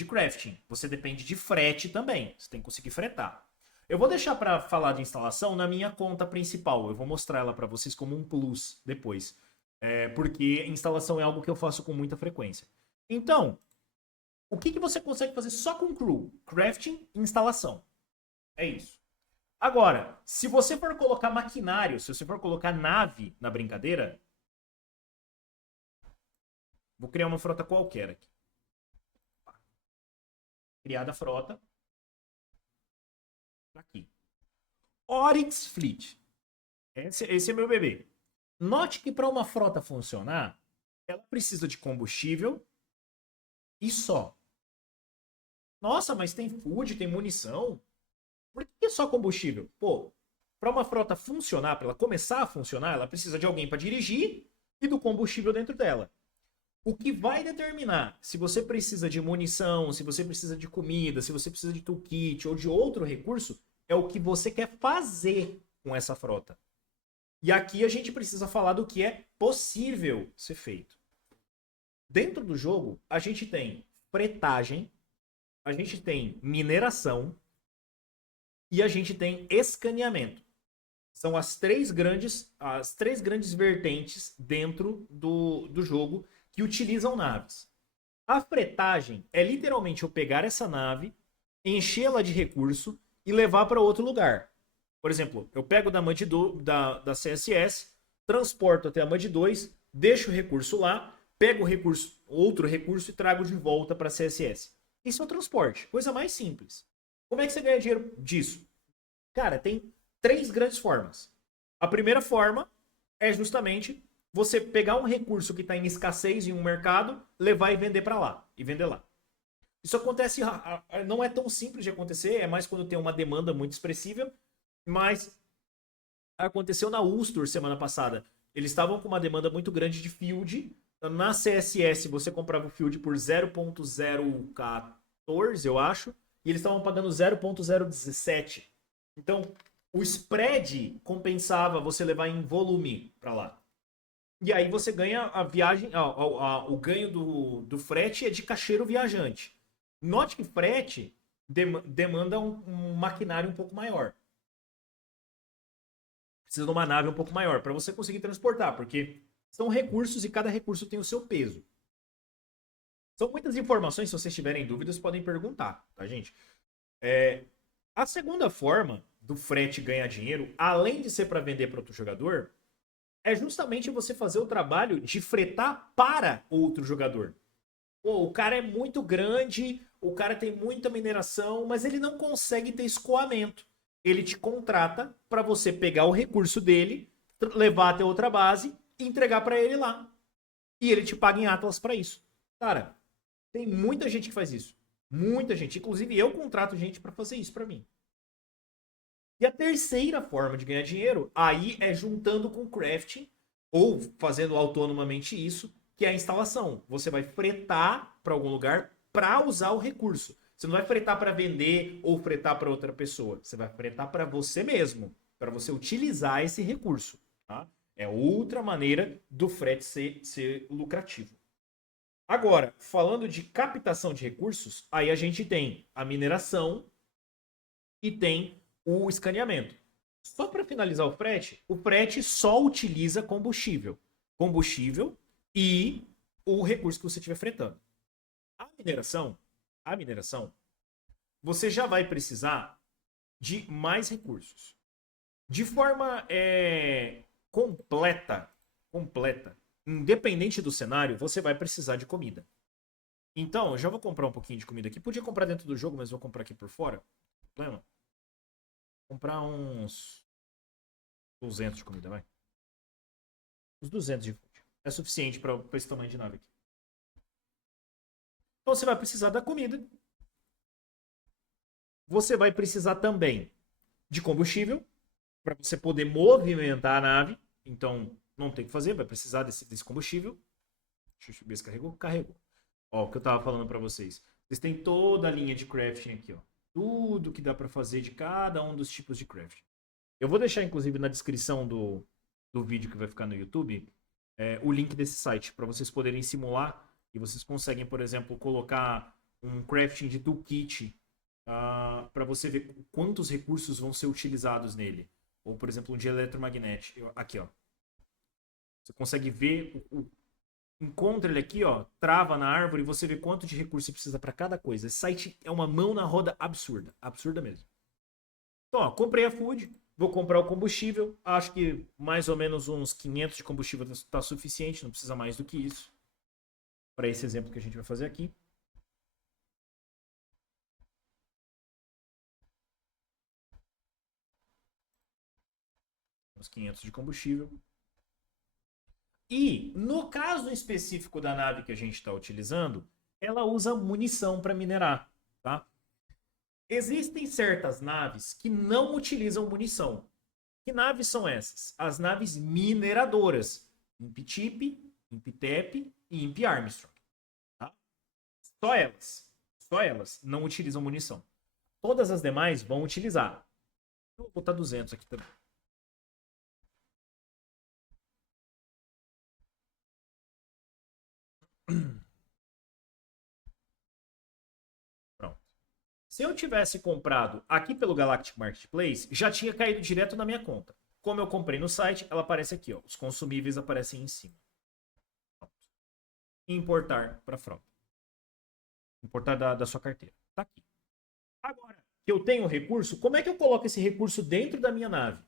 crafting. Você depende de frete também. Você tem que conseguir fretar. Eu vou deixar para falar de instalação na minha conta principal. Eu vou mostrar ela para vocês como um plus depois. Porque instalação é algo que eu faço com muita frequência. Então, o que você consegue fazer só com crew? Crafting e instalação. É isso. Agora, se você for colocar maquinário, se você for colocar nave na brincadeira, vou criar uma frota qualquer aqui. Criada a frota. Aqui. Oryx Fleet. Esse é meu bebê. Note que para uma frota funcionar, ela precisa de combustível e só. Nossa, mas tem food, tem munição. Por que só combustível? Pô, para uma frota funcionar, para ela começar a funcionar, ela precisa de alguém para dirigir e do combustível dentro dela. O que vai determinar se você precisa de munição, se você precisa de comida, se você precisa de toolkit ou de outro recurso, é o que você quer fazer com essa frota. E aqui a gente precisa falar do que é possível ser feito. Dentro do jogo, a gente tem fretagem, a gente tem mineração e a gente tem escaneamento. São as três grandes vertentes dentro do jogo que utilizam naves. A fretagem é literalmente eu pegar essa nave, enchê-la de recurso e levar para outro lugar. Por exemplo, eu pego da da CSS, transporto até a MUD 2, deixo o recurso lá, pego outro recurso e trago de volta para a CSS. Isso é o transporte, coisa mais simples. Como é que você ganha dinheiro disso? Cara, tem três grandes formas. A primeira forma é justamente você pegar um recurso que está em escassez em um mercado, levar e vender para lá. E vender lá. Isso acontece, não é tão simples de acontecer, é mais quando tem uma demanda muito expressiva, mas aconteceu na Ustor semana passada. Eles estavam com uma demanda muito grande de field. Na CSS você comprava o field por 0.014, eu acho, e eles estavam pagando 0.017. Então, o spread compensava você levar em volume para lá. E aí você ganha a viagem, o ganho do frete é de caixeiro viajante. Note que frete demanda um maquinário um pouco maior. Precisa de uma nave um pouco maior para você conseguir transportar, porque são recursos e cada recurso tem o seu peso. São muitas informações, se vocês tiverem dúvidas, podem perguntar, tá, gente? A segunda forma do frete ganhar dinheiro, além de ser para vender para outro jogador, é justamente você fazer o trabalho de fretar para outro jogador. Pô, o cara é muito grande, o cara tem muita mineração, mas ele não consegue ter escoamento. Ele te contrata para você pegar o recurso dele, levar até outra base e entregar para ele lá. E ele te paga em Atlas para isso. Cara, tem muita gente que faz isso. Muita gente. Inclusive eu contrato gente para fazer isso para mim. E a terceira forma de ganhar dinheiro, aí é juntando com crafting ou fazendo autonomamente isso, que é a instalação. Você vai fretar para algum lugar para usar o recurso. Você não vai fretar para vender ou fretar para outra pessoa. Você vai fretar para você mesmo, para você utilizar esse recurso. Tá? É outra maneira do frete ser lucrativo. Agora, falando de captação de recursos, aí a gente tem a mineração e tem o escaneamento. Só para finalizar o frete só utiliza combustível. Combustível e o recurso que você estiver fretando. A mineração, você já vai precisar de mais recursos. De forma completa, independente do cenário, você vai precisar de comida. Então, eu já vou comprar um pouquinho de comida aqui. Podia comprar dentro do jogo, mas vou comprar aqui por fora. Não tem problema. Vou comprar uns 200 de comida, vai. Uns 200 de food. É suficiente para esse tamanho de nave aqui. Então, você vai precisar da comida. Você vai precisar também de combustível para você poder movimentar a nave. Então, não tem o que fazer, vai precisar desse combustível. Deixa eu ver se carregou. Carregou. Ó, o que eu tava falando para vocês. Vocês têm toda a linha de crafting aqui, ó. Tudo que dá para fazer de cada um dos tipos de crafting. Eu vou deixar, inclusive, na descrição do vídeo que vai ficar no YouTube, o link desse site, para vocês poderem simular. E vocês conseguem, por exemplo, colocar um crafting de toolkit para você ver quantos recursos vão ser utilizados nele. Ou, por exemplo, um de eletromagnético. Aqui, ó. Você consegue ver, encontra ele aqui, ó, trava na árvore e você vê quanto de recurso você precisa para cada coisa. Esse site é uma mão na roda absurda. Absurda mesmo. Então, ó, comprei a food, vou comprar o combustível. Acho que mais ou menos uns 500 de combustível está suficiente, não precisa mais do que isso. Para esse exemplo que a gente vai fazer aqui. Uns 500 de combustível. E, no caso específico da nave que a gente está utilizando, ela usa munição para minerar, tá? Existem certas naves que não utilizam munição. Que naves são essas? As naves mineradoras. Imp-Tip, Imp-Tep e Imp-Armstrong. Tá? Só elas não utilizam munição. Todas as demais vão utilizar. Eu vou botar 200 aqui também. Pronto. Se eu tivesse comprado aqui pelo Galactic Marketplace, já tinha caído direto na minha conta. Como eu comprei no site, ela aparece aqui, ó. Os consumíveis aparecem em cima. Pronto. Importar para frota. Importar da sua carteira. Tá aqui. Agora que eu tenho recurso, como é que eu coloco esse recurso dentro da minha nave?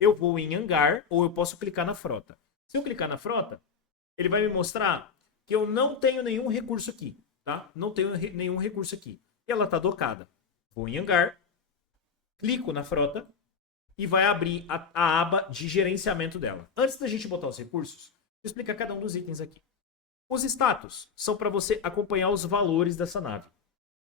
Eu vou em hangar ou eu posso clicar na frota. Se eu clicar na frota, ele vai me mostrar que eu não tenho nenhum recurso aqui, tá? Não tenho nenhum recurso aqui. Ela está docada. Vou em hangar, clico na frota e vai abrir a aba de gerenciamento dela. Antes da gente botar os recursos, vou explicar cada um dos itens aqui. Os status são para você acompanhar os valores dessa nave.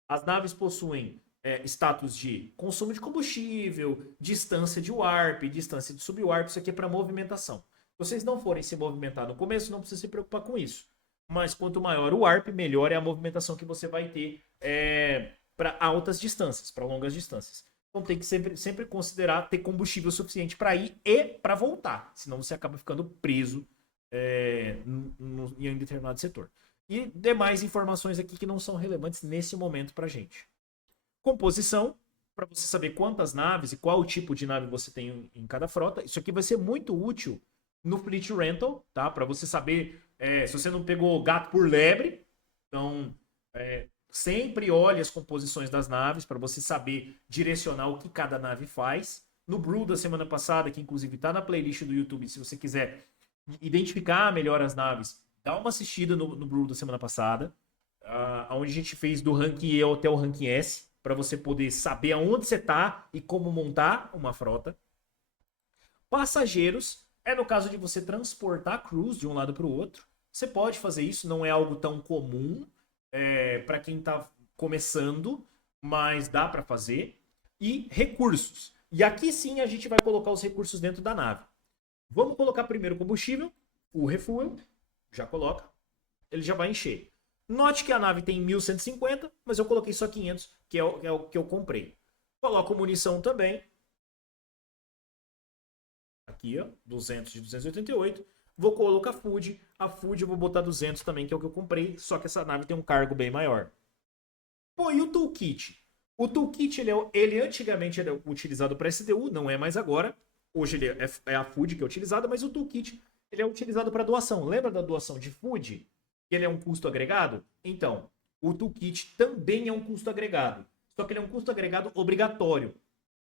As naves possuem status de consumo de combustível, distância de warp, distância de subwarp. Isso aqui é para movimentação. Se vocês não forem se movimentar no começo, não precisa se preocupar com isso. Mas quanto maior o warp, melhor é a movimentação que você vai ter para altas distâncias, para longas distâncias. Então tem que sempre considerar ter combustível suficiente para ir e para voltar. Senão você acaba ficando preso em um determinado setor. E demais informações aqui que não são relevantes nesse momento para a gente. Composição, para você saber quantas naves e qual tipo de nave você tem em cada frota. Isso aqui vai ser muito útil no Fleet Rental, tá? Para você saber se você não pegou gato por lebre. Então, sempre olhe as composições das naves para você saber direcionar o que cada nave faz. No Brew da semana passada, que inclusive está na playlist do YouTube, se você quiser identificar melhor as naves, dá uma assistida no Brew da semana passada, onde a gente fez do rank E até o rank S, para você poder saber aonde você está e como montar uma frota. Passageiros é no caso de você transportar crews de um lado para o outro. Você pode fazer isso, não é algo tão comum para quem está começando, mas dá para fazer. E recursos. E aqui sim a gente vai colocar os recursos dentro da nave. Vamos colocar primeiro combustível, o refuel, já coloca, ele já vai encher. Note que a nave tem 1150, mas eu coloquei só 500, que é o que eu comprei. Coloco munição também. Aqui, ó, 200 de 288. Vou colocar food. A food eu vou botar 200 também, que é o que eu comprei, só que essa nave tem um cargo bem maior. Pô, e o toolkit? O toolkit, ele antigamente era utilizado para SDU, não é mais agora. Hoje ele é a food que é utilizada, mas o toolkit ele é utilizado para doação. Lembra da doação de food? Que ele é um custo agregado? Então, o toolkit também é um custo agregado. Só que ele é um custo agregado obrigatório.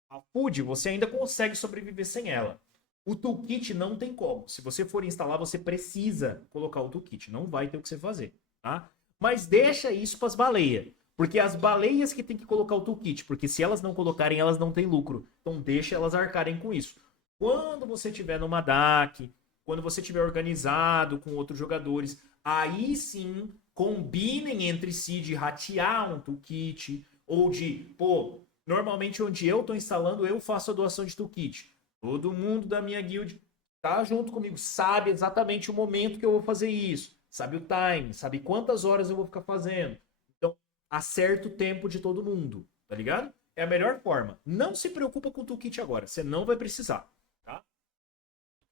A Food, você ainda consegue sobreviver sem ela. O toolkit não tem como. Se você for instalar, você precisa colocar o toolkit. Não vai ter o que você fazer, tá? Mas deixa isso para as baleias. Porque as baleias que tem que colocar o toolkit. Porque se elas não colocarem, elas não têm lucro. Então deixa elas arcarem com isso. Quando você tiver numa DAC, quando você tiver organizado com outros jogadores, aí sim combinem entre si de ratear um toolkit ou de, pô, normalmente onde eu estou instalando, eu faço a doação de toolkit. Todo mundo da minha guild tá junto comigo, sabe exatamente o momento que eu vou fazer isso, sabe o time, sabe quantas horas eu vou ficar fazendo. Então, acerta o tempo de todo mundo, tá ligado? É a melhor forma. Não se preocupa com o toolkit agora, você não vai precisar, tá?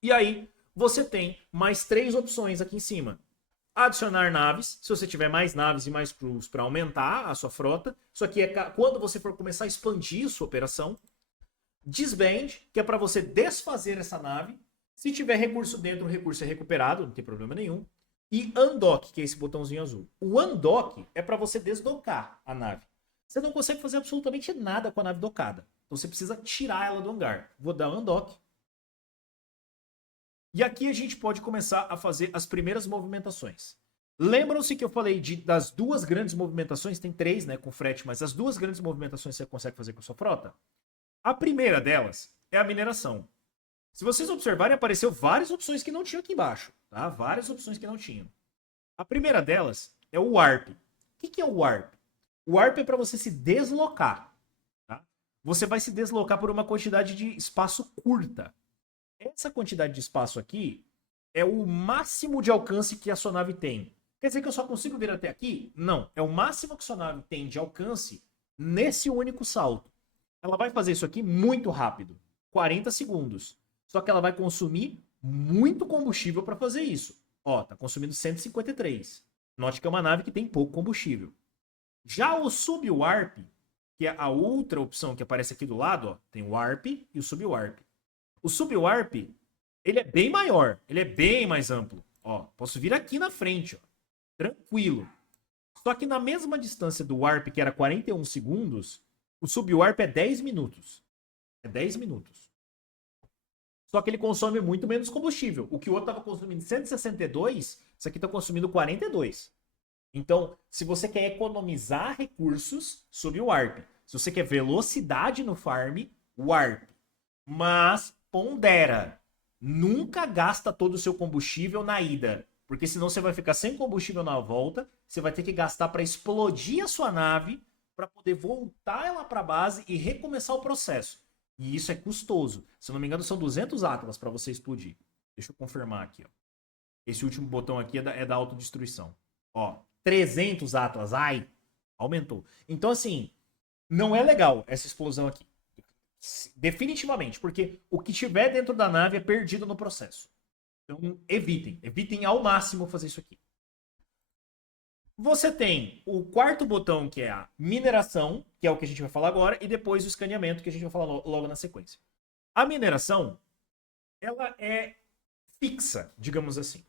E aí, você tem mais 3 opções aqui em cima. Adicionar naves, se você tiver mais naves e mais crews para aumentar a sua frota. Isso aqui é quando você for começar a expandir sua operação. Disband, que é para você desfazer essa nave. Se tiver recurso dentro, o recurso é recuperado, não tem problema nenhum. E Undock, que é esse botãozinho azul. O Undock é para você desdocar a nave. Você não consegue fazer absolutamente nada com a nave docada. Então você precisa tirar ela do hangar. Vou dar Undock. E aqui a gente pode começar a fazer as primeiras movimentações. Lembram-se que eu falei das 2 grandes movimentações, tem 3, né, com frete, mas as 2 grandes movimentações você consegue fazer com a sua frota? A primeira delas é a mineração. Se vocês observarem, apareceu várias opções que não tinham aqui embaixo, tá? Várias opções que não tinham. A primeira delas é o Warp. O que é o Warp? O Warp é para você se deslocar, tá? Você vai se deslocar por uma quantidade de espaço curta. Essa quantidade de espaço aqui é o máximo de alcance que a sua nave tem. Quer dizer que eu só consigo vir até aqui? Não. É o máximo que sua nave tem de alcance nesse único salto. Ela vai fazer isso aqui muito rápido. 40 segundos. Só que ela vai consumir muito combustível para fazer isso. Ó, tá consumindo 153. Note que é uma nave que tem pouco combustível. Já o Subwarp, que é a outra opção que aparece aqui do lado, ó, tem o Warp e o Subwarp. O Subwarp, ele é bem maior, ele é bem mais amplo. Ó, posso vir aqui na frente, ó, tranquilo. Só que na mesma distância do Warp, que era 41 segundos, o Subwarp é 10 minutos. É 10 minutos. Só que ele consome muito menos combustível. O que o outro estava consumindo 162, isso aqui está consumindo 42. Então, se você quer economizar recursos, Subwarp. Se você quer velocidade no farm, Warp. Mas pondera, nunca gasta todo o seu combustível na ida, porque senão você vai ficar sem combustível na volta, você vai ter que gastar para explodir a sua nave, para poder voltar ela para a base e recomeçar o processo. E isso é custoso. Se eu não me engano, são 200 Atlas para você explodir. Deixa eu confirmar aqui, ó. Esse último botão aqui é da autodestruição. Ó, 300 Atlas, ai, aumentou. Então assim, não é legal essa explosão aqui. Definitivamente, porque o que tiver dentro da nave é perdido no processo. Então, evitem ao máximo fazer isso aqui. Você tem o quarto botão, que é a mineração, que é o que a gente vai falar agora, e depois o escaneamento, que a gente vai falar logo na sequência. A mineração, ela é fixa, digamos assim.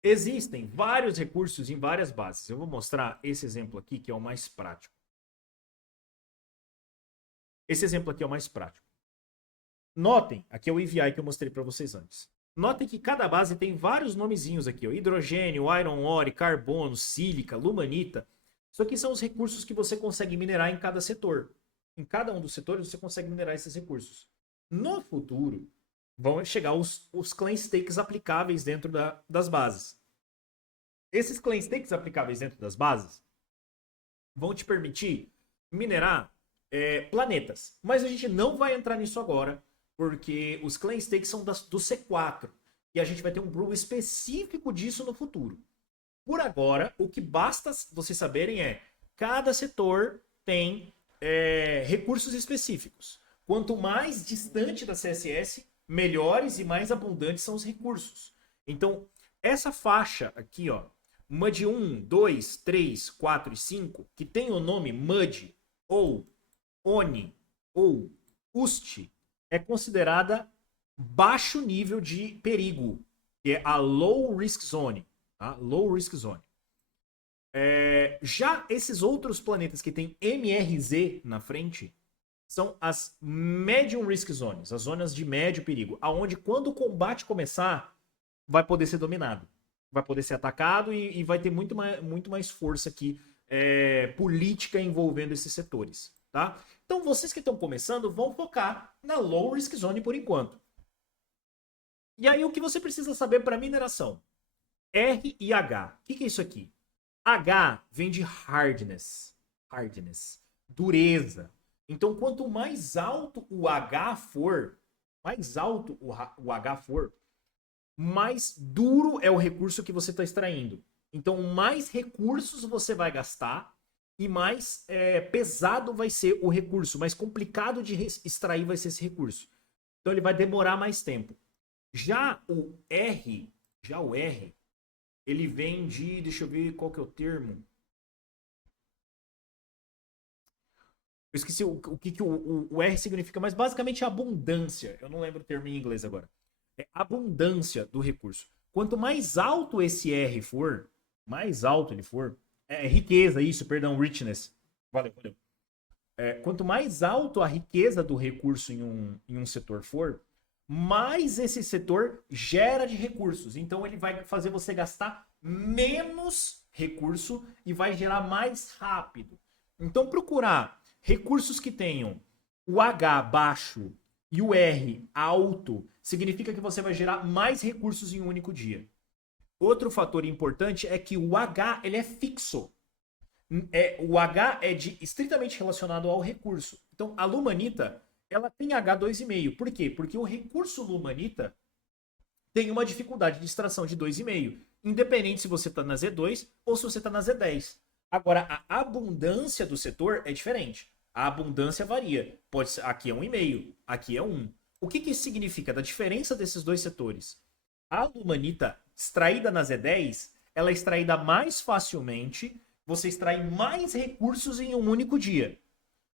Existem vários recursos em várias bases. Eu vou mostrar esse exemplo aqui, que é o mais prático. Esse exemplo aqui é o mais prático. Notem, aqui é o EVI que eu mostrei para vocês antes. Notem que cada base tem vários nomezinhos aqui, ó. Hidrogênio, iron ore, carbono, sílica, lumanita. Isso aqui são os recursos que você consegue minerar em cada setor. Em cada um dos setores você consegue minerar esses recursos. No futuro, vão chegar os clan stakes aplicáveis dentro das bases. Esses clan stakes aplicáveis dentro das bases vão te permitir minerar planetas. Mas a gente não vai entrar nisso agora, porque os clan stakes são do C4. E a gente vai ter um brew específico disso no futuro. Por agora, o que basta vocês saberem é cada setor tem recursos específicos. Quanto mais distante da CSS, melhores e mais abundantes são os recursos. Então, essa faixa aqui, ó, MUD 1, 2, 3, 4 e 5, que tem o nome MUD ou ONI ou UST, é considerada baixo nível de perigo, que é a Low Risk Zone. Tá? Low Risk Zone. Já esses outros planetas que tem MRZ na frente são as medium risk zones, as zonas de médio perigo, aonde quando o combate começar, vai poder ser dominado, vai poder ser atacado e vai ter muito mais força aqui política envolvendo esses setores, tá? Então vocês que estão começando vão focar na low risk zone por enquanto. E aí o que você precisa saber para mineração? R e H. O que é isso aqui? H vem de hardness, dureza. Então, quanto mais alto o H for, mais duro é o recurso que você está extraindo. Então, mais recursos você vai gastar e mais pesado vai ser o recurso, mais complicado de extrair vai ser esse recurso. Então, ele vai demorar mais tempo. Já o R, ele vem de, deixa eu ver qual que é o termo. Eu esqueci o que o R significa, mas basicamente é abundância. Eu não lembro o termo em inglês agora. É abundância do recurso. Quanto mais alto esse R for, mais alto ele for, riqueza, isso, perdão, richness. Valeu. Quanto mais alto a riqueza do recurso em um setor for, mais esse setor gera de recursos. Então ele vai fazer você gastar menos recurso e vai gerar mais rápido. Então procurar recursos que tenham o H baixo e o R alto significa que você vai gerar mais recursos em um único dia. Outro fator importante é que o H ele é fixo. O H é estritamente relacionado ao recurso. Então a lumanita ela tem H2,5. Por quê? Porque o recurso lumanita tem uma dificuldade de extração de 2,5. Independente se você está na Z2 ou se você está na Z10. Agora, a abundância do setor é diferente. A abundância varia. Pode ser, aqui é 1,5, aqui é 1. O que isso significa? Da diferença desses dois setores. A lumanita extraída na Z10, ela é extraída mais facilmente, você extrai mais recursos em um único dia.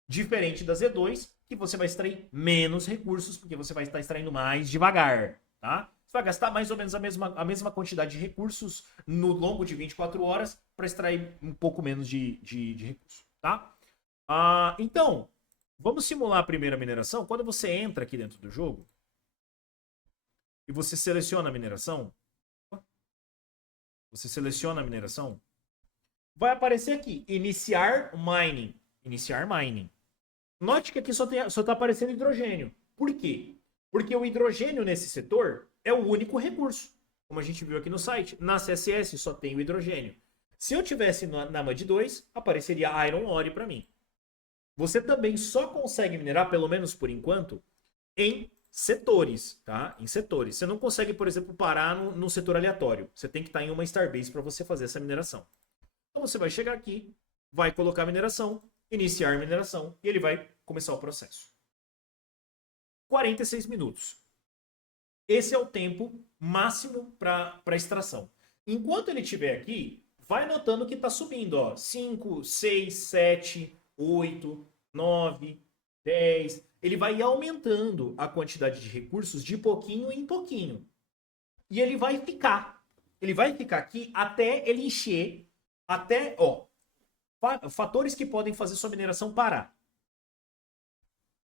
Diferente da Z2, que você vai extrair menos recursos, porque você vai estar extraindo mais devagar, tá? Você vai gastar mais ou menos a mesma quantidade de recursos no longo de 24 horas para extrair um pouco menos de recurso, tá? Então, vamos simular a primeira mineração. Quando você entra aqui dentro do jogo e você seleciona a mineração, vai aparecer aqui, iniciar mining. Note que aqui só está aparecendo hidrogênio. Por quê? Porque o hidrogênio nesse setor é o único recurso. Como a gente viu aqui no site, na CSS só tem o hidrogênio. Se eu tivesse na MUD 2, apareceria Iron Ore para mim. Você também só consegue minerar, pelo menos por enquanto, em setores, tá? Em setores. Você não consegue, por exemplo, parar num setor aleatório. Você tem que estar em uma Starbase para você fazer essa mineração. Então você vai chegar aqui, vai colocar a mineração, iniciar mineração e ele vai começar o processo. 46 minutos. Esse é o tempo máximo para extração. Enquanto ele estiver aqui, vai notando que está subindo, ó, 5, 6, 7, 8, 9, 10. Ele vai aumentando a quantidade de recursos de pouquinho em pouquinho. E ele vai ficar. Ele vai ficar aqui até ele encher. Até, ó, fatores que podem fazer sua mineração parar.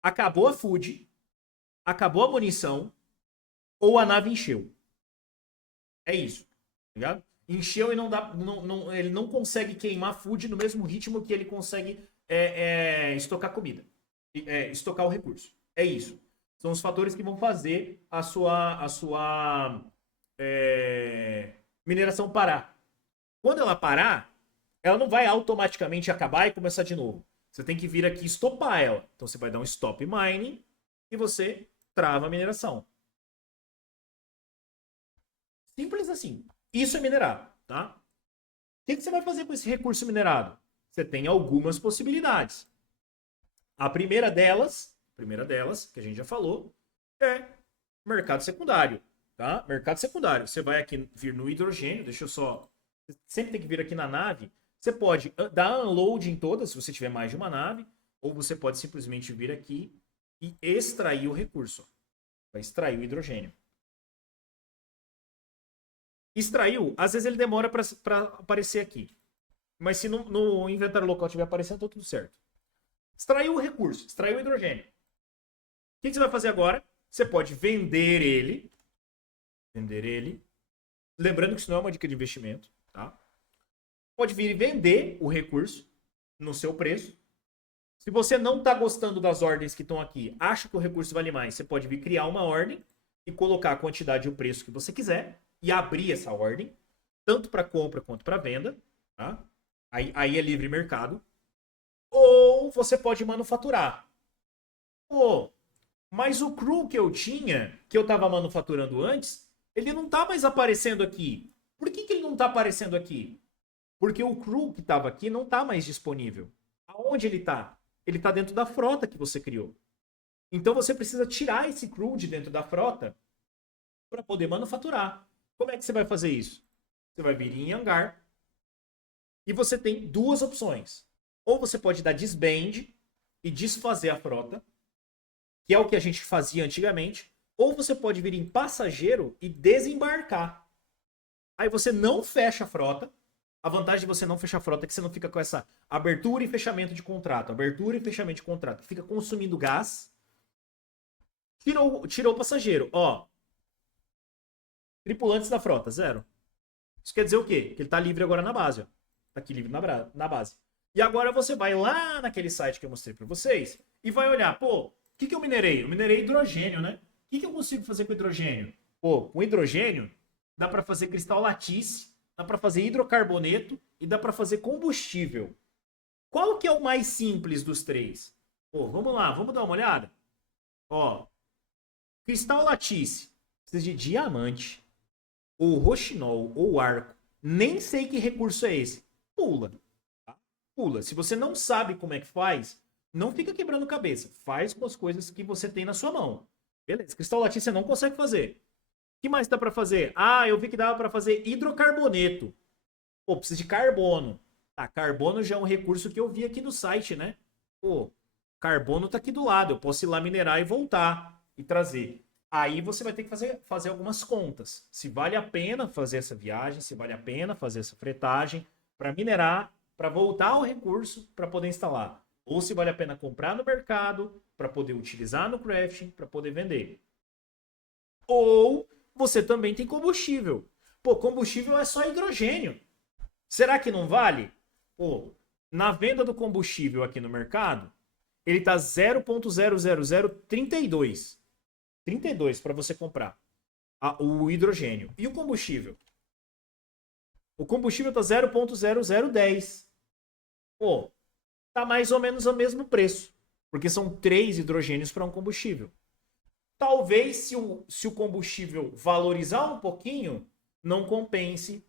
Acabou a food, acabou a munição, ou a nave encheu. É isso. Tá ligado? Encheu e não dá. Ele não consegue queimar food no mesmo ritmo que ele consegue estocar comida. Estocar o recurso. É isso. São os fatores que vão fazer a sua mineração parar. Quando ela parar, ela não vai automaticamente acabar e começar de novo. Você tem que vir aqui e estopar ela. Então você vai dar um stop mining e você trava a mineração. Simples assim. Isso é minerar, tá? O que você vai fazer com esse recurso minerado? Você tem algumas possibilidades. A primeira delas, que a gente já falou, é mercado secundário, tá? Mercado secundário. Você vai aqui vir no hidrogênio, deixa eu só... Você sempre tem que vir aqui na nave. Você pode dar unload em todas, se você tiver mais de uma nave, ou você pode simplesmente vir aqui e extrair o recurso. Vai extrair o hidrogênio. Extraiu, às vezes ele demora para aparecer aqui. Mas se no inventário local estiver aparecendo, tá tudo certo. Extraiu o recurso, extraiu o hidrogênio. O que você vai fazer agora? Você pode vender ele. Vender ele. Lembrando que isso não é uma dica de investimento, tá? Pode vir e vender o recurso no seu preço. Se você não está gostando das ordens que estão aqui, acha que o recurso vale mais, você pode vir criar uma ordem e colocar a quantidade e o preço que você quiser e abrir essa ordem, tanto para compra quanto para venda. Tá? Aí é livre mercado. Ou você pode manufaturar. Pô, mas o cru que eu tinha, que eu estava manufaturando antes, ele não está mais aparecendo aqui. Por que ele não está aparecendo aqui? Porque o cru que estava aqui não está mais disponível. Aonde ele está? Ele está dentro da frota que você criou. Então você precisa tirar esse cru de dentro da frota para poder manufaturar. Como é que você vai fazer isso? Você vai vir em hangar e você tem duas opções. Ou você pode dar disband e desfazer a frota, que é o que a gente fazia antigamente, ou você pode vir em passageiro e desembarcar. Aí você não fecha a frota. A vantagem de você não fechar a frota é que você não fica com essa abertura e fechamento de contrato. Abertura e fechamento de contrato. Fica consumindo gás. Tirou o passageiro. Ó. Tripulantes da frota, 0. Isso quer dizer o quê? Que ele tá livre agora na base. Ó. Tá aqui livre na base. E agora você vai lá naquele site que eu mostrei para vocês e vai olhar, pô, o que eu minerei? Eu minerei hidrogênio, né? O que eu consigo fazer com hidrogênio? Pô, com hidrogênio dá para fazer cristal lattice, dá para fazer hidrocarboneto e dá para fazer combustível. Qual que é o mais simples dos três? Pô, vamos lá, vamos dar uma olhada? Ó, cristal lattice precisa de diamante, ou roxinol, ou arco. Nem sei que recurso é esse. Pula. Tá? Pula. Se você não sabe como é que faz, não fica quebrando cabeça. Faz com as coisas que você tem na sua mão. Beleza, cristal lattice você não consegue fazer. O que mais dá para fazer? Ah, eu vi que dava para fazer hidrocarboneto. Pô, precisa de carbono. Tá, carbono já é um recurso que eu vi aqui no site, né? Pô, carbono tá aqui do lado. Eu posso ir lá minerar e voltar e trazer. Aí você vai ter que fazer algumas contas. Se vale a pena fazer essa viagem, se vale a pena fazer essa fretagem para minerar, para voltar ao recurso para poder instalar. Ou se vale a pena comprar no mercado para poder utilizar no crafting, para poder vender. Ou você também tem combustível. Pô, combustível é só hidrogênio. Será que não vale? Pô, na venda do combustível aqui no mercado, ele tá 0.00032. 32 para você comprar o hidrogênio. E o combustível? O combustível tá 0.0010. Pô, tá mais ou menos o mesmo preço. Porque são 3 hidrogênios para um combustível. Talvez se o combustível valorizar um pouquinho, não compense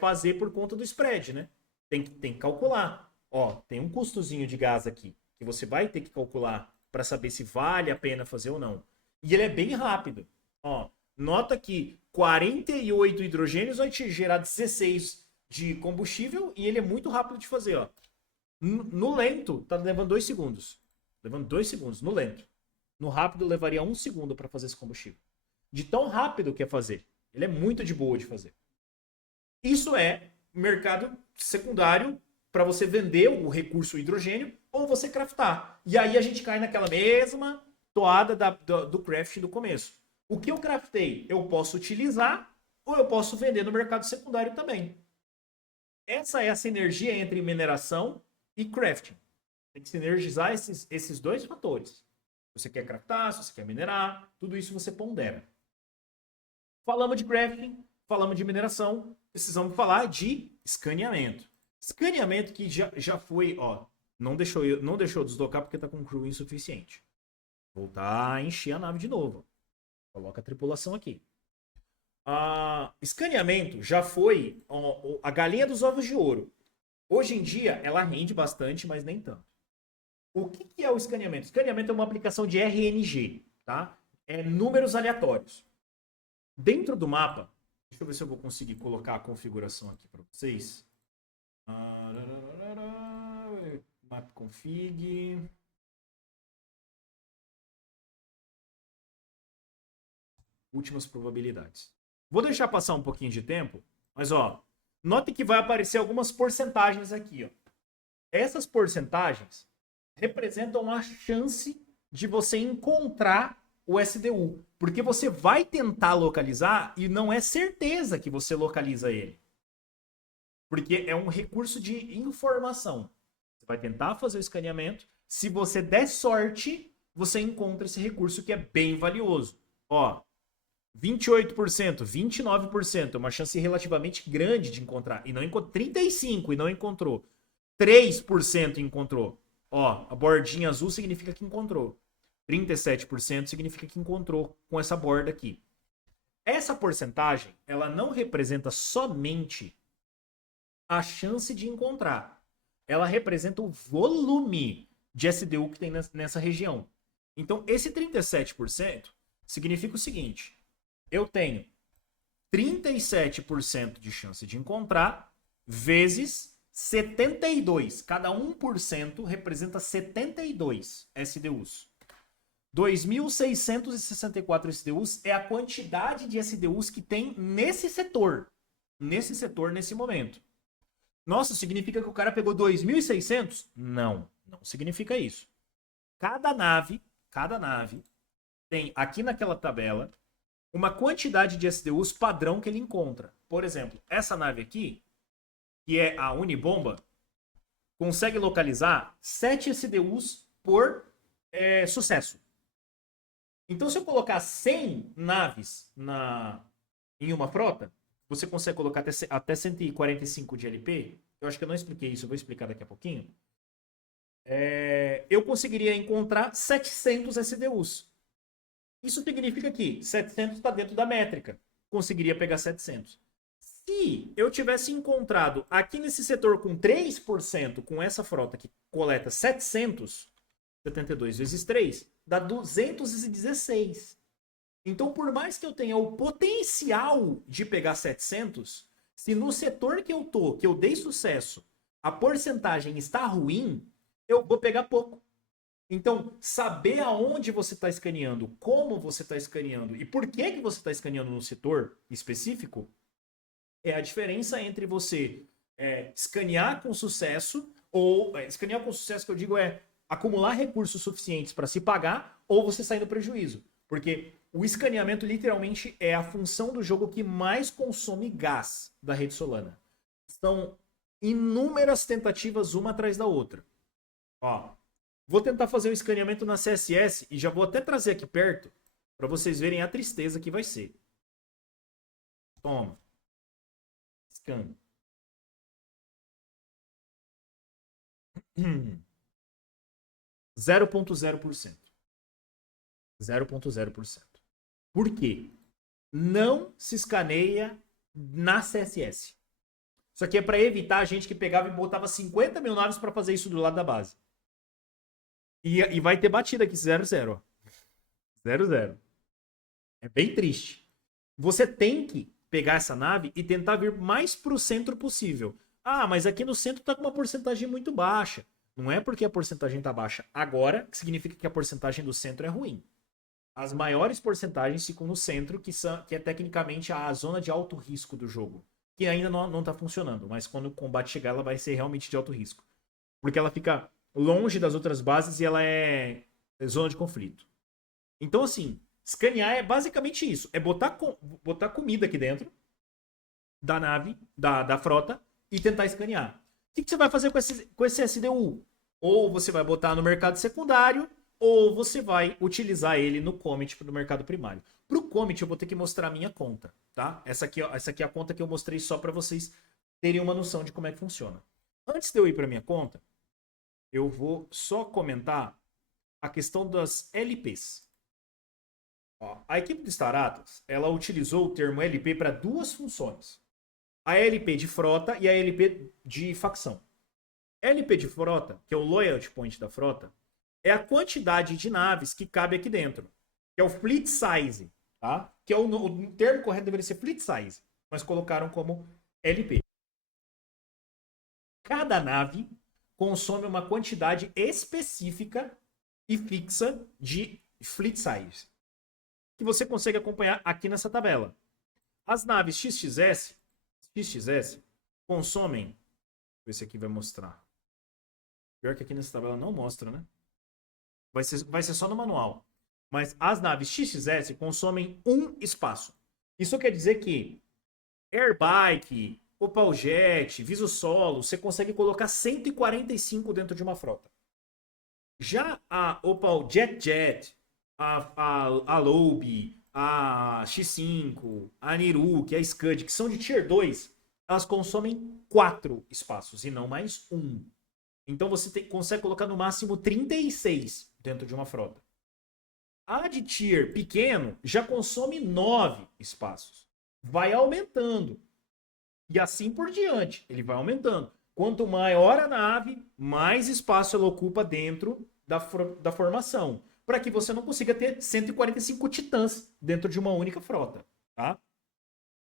fazer por conta do spread, né? Tem que calcular. Ó, tem um custozinho de gás aqui que você vai ter que calcular para saber se vale a pena fazer ou não. E ele é bem rápido. Ó, nota que 48 hidrogênios vai te gerar 16 de combustível e ele é muito rápido de fazer. Ó. No lento, tá levando 2 segundos. Levando 2 segundos, no lento. No rápido, levaria 1 segundo para fazer esse combustível. De tão rápido que é fazer. Ele é muito de boa de fazer. Isso é mercado secundário para você vender o recurso hidrogênio ou você craftar. E aí a gente cai naquela mesma toada do crafting do começo. O que eu craftei, eu posso utilizar ou eu posso vender no mercado secundário também. Essa é a sinergia entre mineração e crafting. Tem que sinergizar esses dois fatores. Se você quer craftar, se você quer minerar, tudo isso você pondera. Falamos de crafting, falamos de mineração, precisamos falar de escaneamento. Escaneamento que já foi, ó, não deixou deslocar porque está com crew insuficiente. Voltar a encher a nave de novo. Coloca a tripulação aqui. Escaneamento já foi a galinha dos ovos de ouro. Hoje em dia ela rende bastante, mas nem tanto. O que é o escaneamento? Escaneamento é uma aplicação de RNG, tá? É números aleatórios. Dentro do mapa, deixa eu ver se eu vou conseguir colocar a configuração aqui para vocês. Map config. Últimas probabilidades. Vou deixar passar um pouquinho de tempo, mas ó, note que vai aparecer algumas porcentagens aqui, ó. Essas porcentagens representam a chance de você encontrar o SDU. Porque você vai tentar localizar e não é certeza que você localiza ele. Porque é um recurso de informação. Você vai tentar fazer o escaneamento. Se você der sorte, você encontra esse recurso que é bem valioso. Ó, 28%, 29%, uma chance relativamente grande de encontrar. E não encontrou. 35% e não encontrou. 3% encontrou. Ó, a bordinha azul significa que encontrou. 37% significa que encontrou com essa borda aqui. Essa porcentagem, ela não representa somente a chance de encontrar. Ela representa o volume de SDU que tem nessa região. Então, esse 37% significa o seguinte: eu tenho 37% de chance de encontrar vezes 72. Cada 1% representa 72 SDUs. 2.664 SDUs é a quantidade de SDUs que tem nesse setor. Nesse momento. Nossa, significa que o cara pegou 2.600? Não, não significa isso. Cada nave tem aqui naquela tabela uma quantidade de SDUs padrão que ele encontra. Por exemplo, essa nave aqui, que é a Unibomba, consegue localizar 7 SDUs por sucesso. Então, se eu colocar 100 naves em uma frota, você consegue colocar até 145 de LP. Eu acho que eu não expliquei isso, eu vou explicar daqui a pouquinho. Eu conseguiria encontrar 700 SDUs. Isso significa que 700 está dentro da métrica. Conseguiria pegar 700. Se eu tivesse encontrado aqui nesse setor com 3%, com essa frota que coleta 700, 72 vezes 3, dá 216. Então, por mais que eu tenha o potencial de pegar 700, se no setor que eu tô, que eu dei sucesso, a porcentagem está ruim, eu vou pegar pouco. Então, saber aonde você está escaneando, como você está escaneando e por que você está escaneando no setor específico, é a diferença entre você escanear com sucesso, ou escanear com sucesso que eu digo é acumular recursos suficientes para se pagar, ou você sair no prejuízo. Porque o escaneamento literalmente é a função do jogo que mais consome gás da rede Solana. São inúmeras tentativas uma atrás da outra. Ó, vou tentar fazer um escaneamento na CSS e já vou até trazer aqui perto para vocês verem a tristeza que vai ser. Toma. Scan. 0,0%. 0,0%. Por quê? Não se escaneia na CSS. Isso aqui é para evitar a gente que pegava e botava 50 mil naves para fazer isso do lado da base. E vai ter batida aqui, 0,0. 0,0. É bem triste. Você tem que pegar essa nave e tentar vir mais para o centro possível. Ah, mas aqui no centro está com uma porcentagem muito baixa. Não é porque a porcentagem está baixa agora que significa que a porcentagem do centro é ruim. As maiores porcentagens ficam no centro, que é tecnicamente a zona de alto risco do jogo. Que ainda não está funcionando, mas quando o combate chegar, ela vai ser realmente de alto risco. Porque ela fica longe das outras bases e ela é zona de conflito. Então, assim, escanear é basicamente isso. É botar comida aqui dentro da nave, da frota, e tentar escanear. O que você vai fazer com esse SDU? Ou você vai botar no mercado secundário, ou você vai utilizar ele no commit do mercado primário. Para o commit, eu vou ter que mostrar a minha conta, tá? Essa aqui é a conta que eu mostrei só para vocês terem uma noção de como é que funciona. Antes de eu ir para minha conta, eu vou só comentar a questão das LPs. Ó, a equipe do Staratas, ela utilizou o termo LP para duas funções. A LP de frota e a LP de facção. LP de frota, que é o loyalty point da frota, é a quantidade de naves que cabe aqui dentro. Que é o fleet size, tá? Que é o termo correto deveria ser fleet size, mas colocaram como LP. Cada nave consome uma quantidade específica e fixa de fleet size, que você consegue acompanhar aqui nessa tabela. As naves XXS consomem... Deixa eu ver se aqui vai mostrar. Pior que aqui nessa tabela não mostra, né? Vai ser só no manual. Mas as naves XXS consomem um espaço. Isso quer dizer que Airbike, Opal Jet, Viso Solo, você consegue colocar 145 dentro de uma frota. Já a Opal Jet, a Lobe, a X5, a Niruki, a Scud, que são de Tier 2, elas consomem 4 espaços e não mais um. Então você consegue colocar no máximo 36 dentro de uma frota. A de Tier pequeno já consome 9 espaços. Vai aumentando. E assim por diante. Ele vai aumentando. Quanto maior a nave, mais espaço ela ocupa dentro da formação. Para que você não consiga ter 145 titãs dentro de uma única frota. Tá?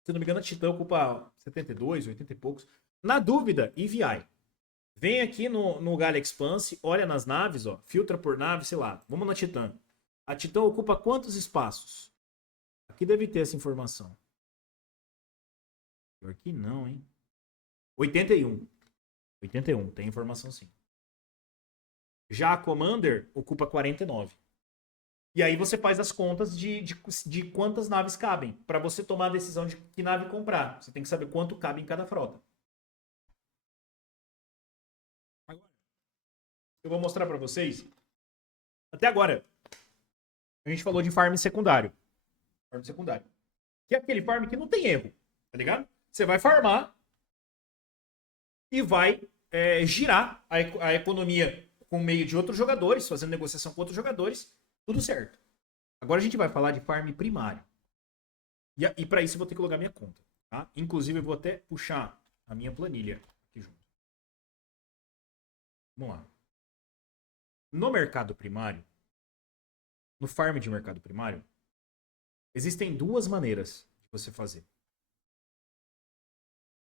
Se não me engano, a Titã ocupa 72, 80 e poucos. Na dúvida, EVI. Vem aqui no Galha Expanse, olha nas naves, ó, filtra por nave, sei lá. Vamos na Titã. A Titã ocupa quantos espaços? Aqui deve ter essa informação. Pior que não, hein? 81. 81, tem informação sim. Já a Commander ocupa 49. E aí você faz as contas de quantas naves cabem. Para você tomar a decisão de que nave comprar. Você tem que saber quanto cabe em cada frota. Agora, eu vou mostrar para vocês. Até agora, a gente falou de farm secundário. Farm secundário. Que é aquele farm que não tem erro. Tá ligado? Você vai farmar e vai girar a economia com meio de outros jogadores, fazendo negociação com outros jogadores, tudo certo. Agora a gente vai falar de farm primário. E para isso eu vou ter que logar minha conta. Tá? Inclusive eu vou até puxar a minha planilha aqui junto. Vamos lá. No mercado primário, no farm de mercado primário, existem duas maneiras de você fazer.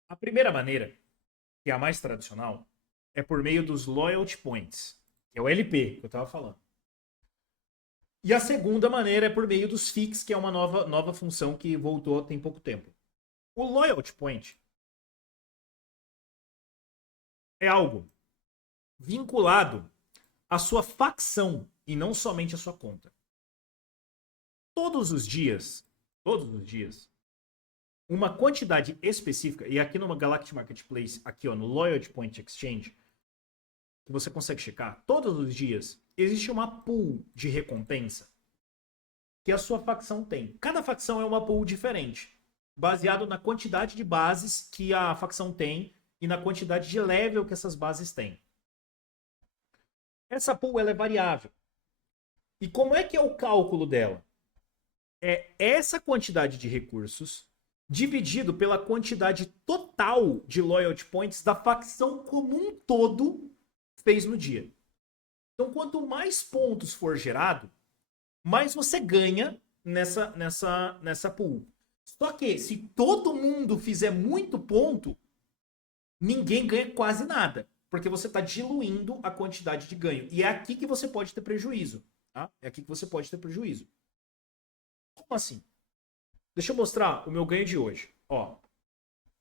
A primeira maneira, que é a mais tradicional, é por meio dos Loyalty Points, que é o LP que eu estava falando. E a segunda maneira é por meio dos Fix, que é uma nova função que voltou tem pouco tempo. O Loyalty Point é algo vinculado à sua facção e não somente à sua conta. Todos os dias, uma quantidade específica, e aqui no Galactic Marketplace, aqui ó, no Loyalty Point Exchange, que você consegue checar, todos os dias existe uma pool de recompensa que a sua facção tem. Cada facção é uma pool diferente, baseado na quantidade de bases que a facção tem e na quantidade de level que essas bases têm. Essa pool ela é variável. E como é que é o cálculo dela? É essa quantidade de recursos dividido pela quantidade total de Loyalty Points da facção como um todo fez no dia. Então, quanto mais pontos for gerado, mais você ganha nessa pool. Só que, se todo mundo fizer muito ponto, ninguém ganha quase nada. Porque você está diluindo a quantidade de ganho. E é aqui que você pode ter prejuízo. Tá? É aqui que você pode ter prejuízo. Como assim? Deixa eu mostrar o meu ganho de hoje. Ó,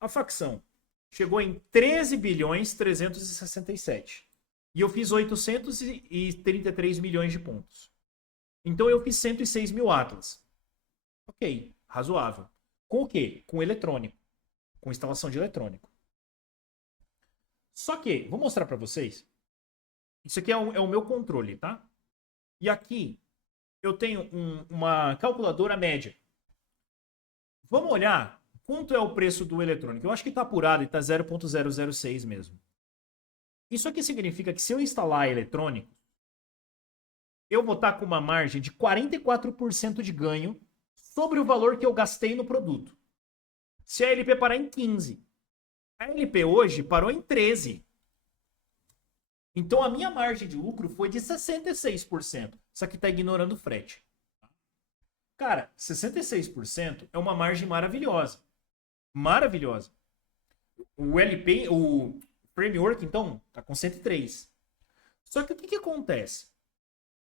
a facção chegou em 13 bilhões 367. E eu fiz 833 milhões de pontos. Então eu fiz 106 mil Atlas. Ok, razoável. Com o quê? Com eletrônico. Com instalação de eletrônico. Só que, vou mostrar para vocês. Isso aqui é o meu controle, tá? E aqui eu tenho uma calculadora média. Vamos olhar quanto é o preço do eletrônico. Eu acho que está apurado e está 0.006 mesmo. Isso aqui significa que se eu instalar eletrônico, eu vou estar com uma margem de 44% de ganho sobre o valor que eu gastei no produto. Se a LP parar em 15, a LP hoje parou em 13. Então a minha margem de lucro foi de 66%. Isso aqui está ignorando o frete. Cara, 66% é uma margem maravilhosa. Maravilhosa. O LP, o Framework, então, tá com 103. Só que o que acontece?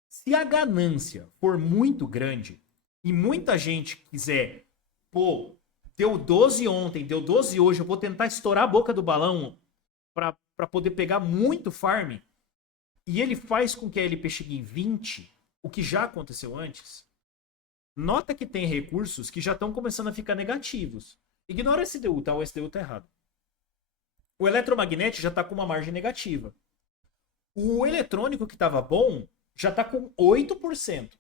Se a ganância for muito grande e muita gente quiser, pô, deu 12 ontem, deu 12 hoje, eu vou tentar estourar a boca do balão para poder pegar muito farm, e ele faz com que a LP chegue em 20, o que já aconteceu antes, nota que tem recursos que já estão começando a ficar negativos. Ignora o SDU, tá? O SDU tá errado. O eletromagnético já está com uma margem negativa. O eletrônico que estava bom já está com 8%.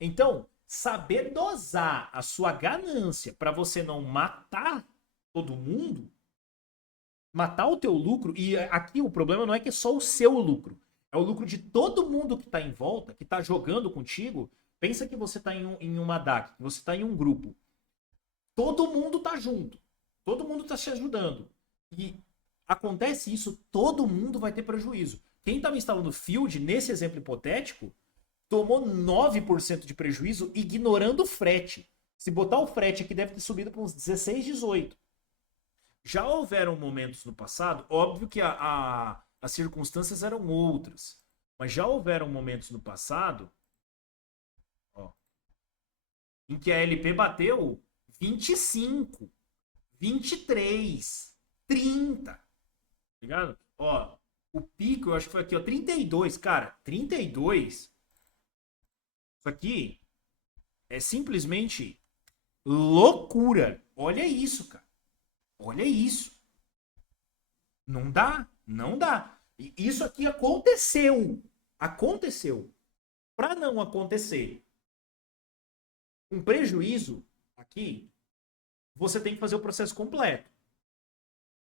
Então, saber dosar a sua ganância para você não matar todo mundo, matar o teu lucro, e aqui o problema não é que é só o seu lucro, é o lucro de todo mundo que está em volta, que está jogando contigo. Pensa que você está em uma DAC, que você está em um grupo. Todo mundo está junto, todo mundo está se ajudando. E acontece isso, todo mundo vai ter prejuízo. Quem estava instalando Field, nesse exemplo hipotético, tomou 9% de prejuízo ignorando o frete. Se botar o frete aqui, deve ter subido para uns 16, 18. Já houveram momentos no passado, óbvio que as circunstâncias eram outras, mas já houveram momentos no passado, ó, em que a LP bateu 25, 23, 30. Ligado? Ó, o pico eu acho que foi aqui, ó, 32. Cara, 32. Isso aqui é simplesmente loucura. Olha isso, cara. Olha isso. Não dá, não dá. E isso aqui aconteceu. Aconteceu. Para não acontecer um prejuízo aqui, você tem que fazer o processo completo.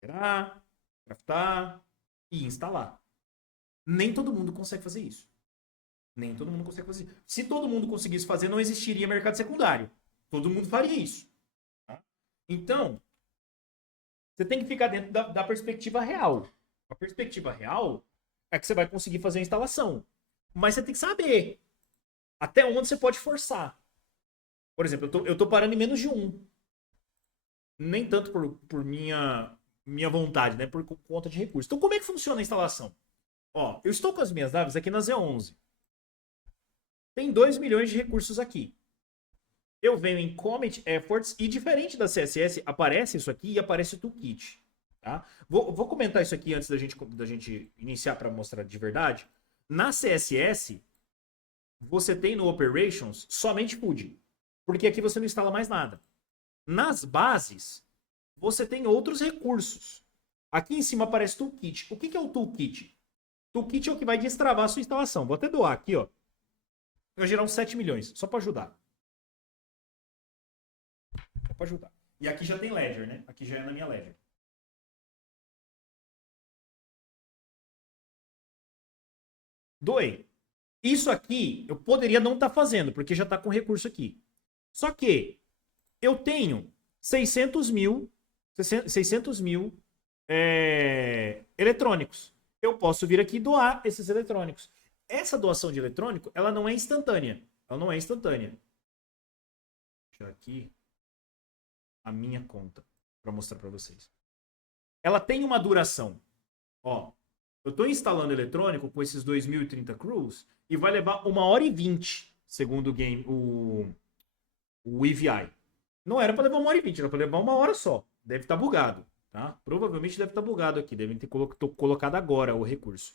Gerar, craftar e instalar. Nem todo mundo consegue fazer isso. Nem todo mundo consegue fazer isso. Se todo mundo conseguisse fazer, não existiria mercado secundário. Todo mundo faria isso. Tá? Então, você tem que ficar dentro da perspectiva real. A perspectiva real é que você vai conseguir fazer a instalação. Mas você tem que saber até onde você pode forçar. Por exemplo, eu tô parando em menos de 1. Nem tanto por minha vontade, né? Por conta de recursos. Então, como é que funciona a instalação? Ó, eu estou com as minhas naves aqui na Z11. Tem 2 milhões de recursos aqui. Eu venho em Comet Efforts e, diferente da CSS, aparece isso aqui e aparece o toolkit. Tá? Vou comentar isso aqui antes da gente iniciar para mostrar de verdade. Na CSS, você tem no Operations somente food. Porque aqui você não instala mais nada. Nas bases, você tem outros recursos. Aqui em cima aparece toolkit. O que é o toolkit? Toolkit é o que vai destravar a sua instalação. Vou até doar aqui, ó. Vai gerar uns 7 milhões, só para ajudar. Só para ajudar. E aqui já tem Ledger, né? Aqui já é na minha Ledger. Doei. Isso aqui eu poderia não estar fazendo, porque já está com recurso aqui. Só que eu tenho 600 mil eletrônicos. Eu posso vir aqui e doar esses eletrônicos. Essa doação de eletrônico, ela não é instantânea. Ela não é instantânea. Deixa eu tirar aqui a minha conta para mostrar para vocês. Ela tem uma duração. Ó, eu estou instalando eletrônico com esses 2030 crews e vai levar 1h20, segundo o game, o EVI. Não era para levar 1h20, era para levar 1 hora só. Deve estar bugado, tá? Provavelmente deve estar bugado aqui. Devem ter colocado agora o recurso.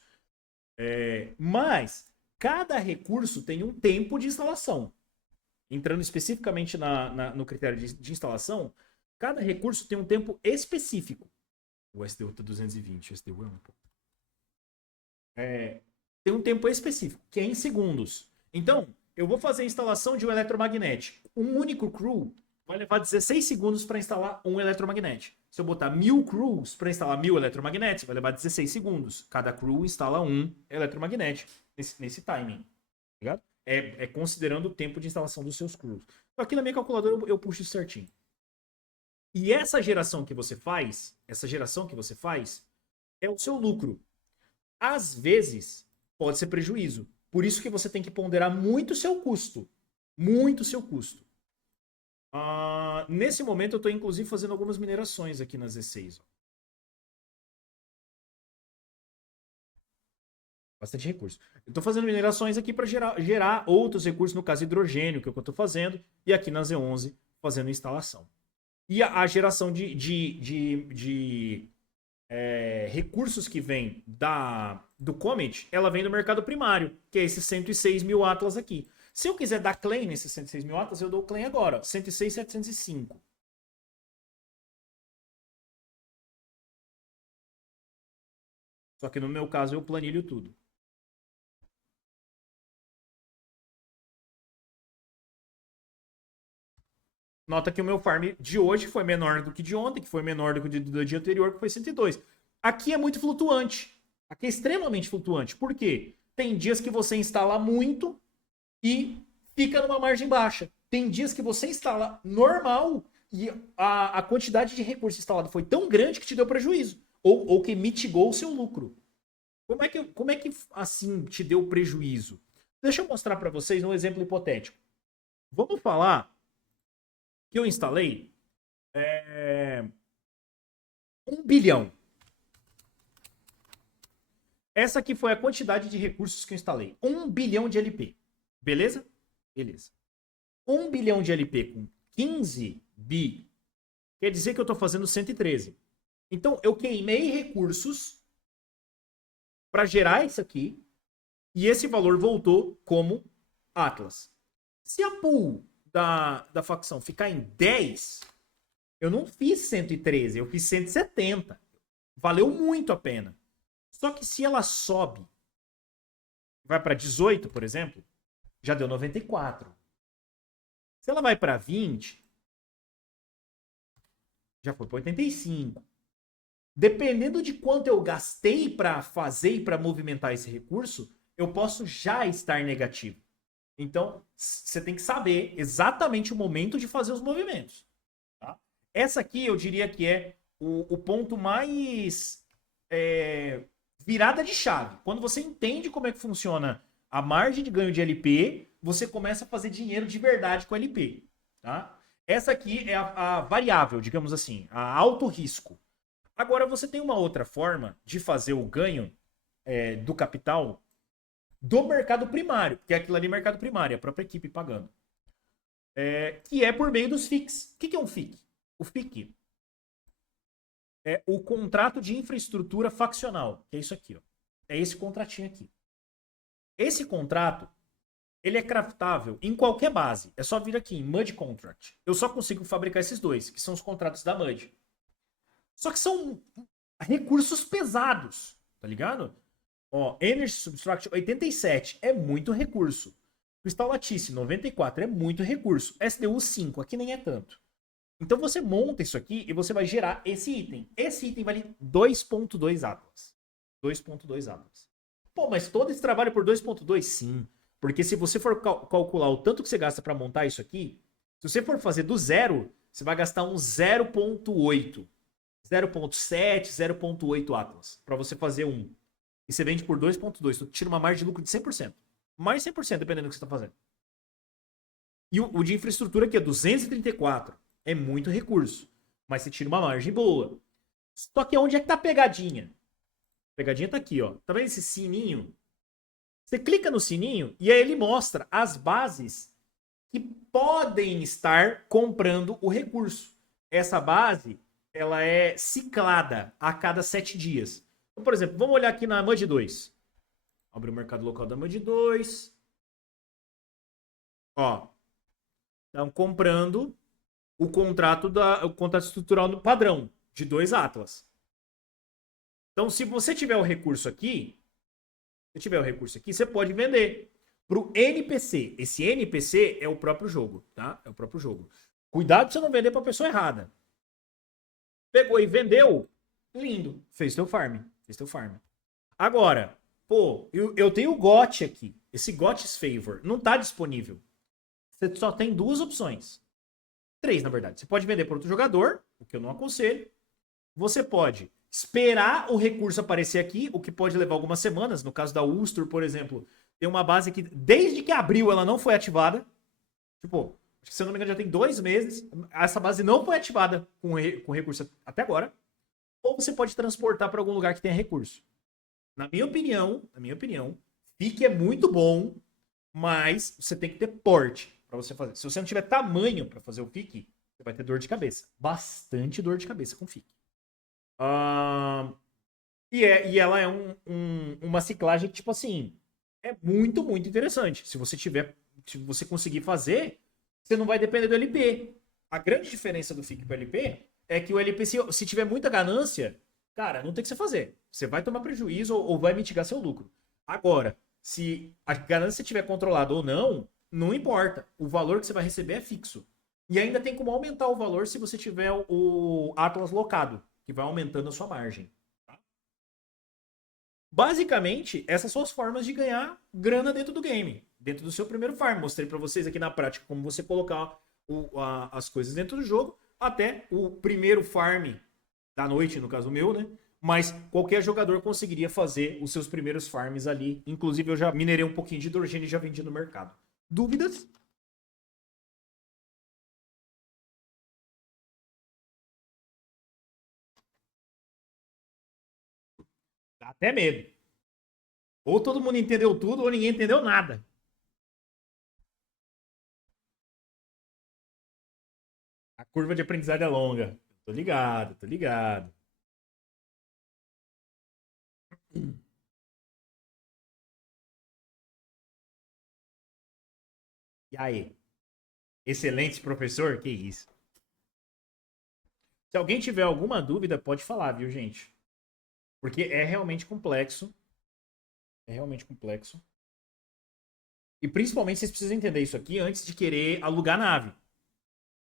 Mas cada recurso tem um tempo de instalação. Entrando especificamente no critério de instalação, cada recurso tem um tempo específico. O SDU tá 220, o SDU é um pouco. Tem um tempo específico, que é em segundos. Então, eu vou fazer a instalação de um eletromagnético. Um único crew vai levar 16 segundos para instalar um eletromagnético. Se eu botar 1000 crews para instalar 1000 eletromagnéticos, vai levar 16 segundos. Cada crew instala um eletromagnético nesse timing. Ligado? Considerando o tempo de instalação dos seus crews. Então, aqui na minha calculadora eu puxo isso certinho. E essa geração que você faz é o seu lucro. Às vezes, pode ser prejuízo. Por isso que você tem que ponderar muito o seu custo. Muito o seu custo. Nesse momento, eu estou inclusive fazendo algumas minerações aqui na Z6. Ó. Bastante recurso. Eu estou fazendo minerações aqui para gerar outros recursos, no caso hidrogênio, que é o que eu estou fazendo. E aqui na Z11, fazendo instalação. E a geração de recursos que vêm do Comet, ela vem do mercado primário, que é esses 106 mil Atlas aqui. Se eu quiser dar claim nesses 106 mil Atlas, eu dou claim agora. 106.705. Só que no meu caso eu planilho tudo. Nota que o meu farm de hoje foi menor do que de ontem, que foi menor do que do dia anterior, que foi 102. Aqui é muito flutuante. Aqui é extremamente flutuante. Por quê? Tem dias que você instala muito e fica numa margem baixa. Tem dias que você instala normal e a quantidade de recurso instalado foi tão grande que te deu prejuízo. Ou que mitigou o seu lucro. Como é que assim te deu prejuízo? Deixa eu mostrar para vocês um exemplo hipotético. Vamos falar que eu instalei 1 bilhão. Essa aqui foi a quantidade de recursos que eu instalei. 1 bilhão de LP. Beleza? Beleza. 1 bilhão de LP com 15 bi quer dizer que eu estou fazendo 113. Então, eu queimei recursos para gerar isso aqui e esse valor voltou como Atlas. Se a pool da facção ficar em 10, eu não fiz 113, eu fiz 170. Valeu muito a pena. Só que se ela sobe, vai para 18, por exemplo, já deu 94. Se ela vai para 20, já foi para 85. Dependendo de quanto eu gastei para fazer e para movimentar esse recurso, eu posso já estar negativo. Então, você tem que saber exatamente o momento de fazer os movimentos. Tá? Essa aqui eu diria que é o ponto mais virada de chave. Quando você entende como é que funciona a margem de ganho de LP, você começa a fazer dinheiro de verdade com LP. Tá? Essa aqui é a variável, digamos assim, a alto risco. Agora você tem uma outra forma de fazer o ganho do capital do mercado primário, que é aquilo ali mercado primário, a própria equipe pagando. Que é por meio dos FIIs. O que é um FII? O FII é o contrato de infraestrutura faccional, que é isso aqui. Ó. É esse contratinho aqui. Esse contrato, ele é craftável em qualquer base. É só vir aqui em MUD Contract. Eu só consigo fabricar esses dois, que são os contratos da MUD. Só que são recursos pesados, tá ligado? Ó, Energy Subtract 87 é muito recurso. Crystal Lattice 94 é muito recurso. SDU 5 aqui nem é tanto. Então você monta isso aqui e você vai gerar esse item. Esse item vale 2.2 Atlas. 2.2 Atlas. Pô, mas todo esse trabalho por 2.2? Sim. Porque se você for calcular o tanto que você gasta para montar isso aqui, se você for fazer do zero, você vai gastar um 0.8. 0.7, 0.8 Atlas. Para você fazer um. E você vende por 2.2. Tu tira uma margem de lucro de 100%. Mais 100%, dependendo do que você está fazendo. E o de infraestrutura aqui é 234. É muito recurso. Mas você tira uma margem boa. Só que onde é que tá a pegadinha? A pegadinha tá aqui, ó. Tá vendo esse sininho? Você clica no sininho e aí ele mostra as bases que podem estar comprando o recurso. Essa base, ela é ciclada a cada 7 dias. Então, por exemplo, vamos olhar aqui na MUD 2. Abre o mercado local da MUD 2. Ó. Estão comprando o contrato estrutural do padrão de 2 Atlas. Então, se você tiver o recurso aqui, você pode vender para o NPC. Esse NPC é o próprio jogo, tá? É o próprio jogo. Cuidado pra você não vender para a pessoa errada. Pegou e vendeu, lindo. Fez teu farm. Agora, pô, eu tenho o GOT aqui. Esse GOT's Favor não tá disponível. Você só tem 2 opções. 3, na verdade. Você pode vender para outro jogador, o que eu não aconselho. Você pode esperar o recurso aparecer aqui, o que pode levar algumas semanas. No caso da Ulster, por exemplo, tem uma base que, desde que abriu, ela não foi ativada. Tipo, acho que, se eu não me engano, já tem 2 meses. Essa base não foi ativada com recurso até agora. Ou você pode transportar para algum lugar que tenha recurso. Na minha opinião, FIC é muito bom, mas você tem que ter porte para você fazer. Se você não tiver tamanho para fazer o FIC, você vai ter dor de cabeça. Bastante dor de cabeça com FIC. Ah, e ela é uma ciclagem que, tipo assim, é muito, muito interessante. Se você conseguir fazer, você não vai depender do LP. A grande diferença do FIC para o LP é que o LP, se tiver muita ganância, cara, não tem o que você fazer. Você vai tomar prejuízo ou vai mitigar seu lucro. Agora, se a ganância estiver controlada ou não, não importa. O valor que você vai receber é fixo. E ainda tem como aumentar o valor se você tiver o Atlas locado, que vai aumentando a sua margem. Basicamente, essas são as formas de ganhar grana dentro do game, dentro do seu primeiro farm. Mostrei para vocês aqui na prática como você colocar as coisas dentro do jogo, até o primeiro farm da noite, no caso meu, né? Mas qualquer jogador conseguiria fazer os seus primeiros farms ali. Inclusive, eu já minerei um pouquinho de hidrogênio e já vendi no mercado. Dúvidas? Dá até medo. Ou todo mundo entendeu tudo, ou ninguém entendeu nada. A curva de aprendizado é longa. Tô ligado, tô ligado. E aí? Excelente professor? Que isso. Se alguém tiver alguma dúvida, pode falar, viu, gente? Porque é realmente complexo. É realmente complexo. E principalmente vocês precisam entender isso aqui antes de querer alugar nave.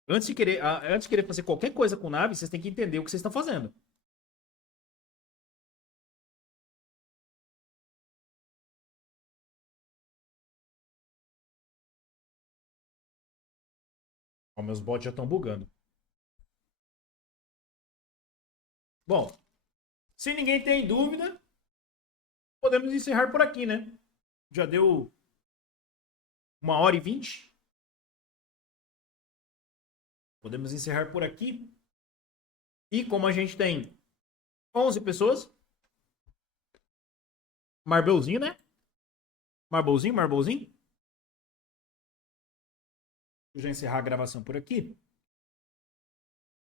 Antes de querer fazer qualquer coisa com nave, vocês têm que entender o que vocês estão fazendo. Ó, meus bots já estão bugando. Bom, se ninguém tem dúvida, podemos encerrar por aqui, né? Já deu 1h20. Podemos encerrar por aqui. E como a gente tem 11 pessoas, Marbelzinho, né? Marbelzinho. Vou já encerrar a gravação por aqui.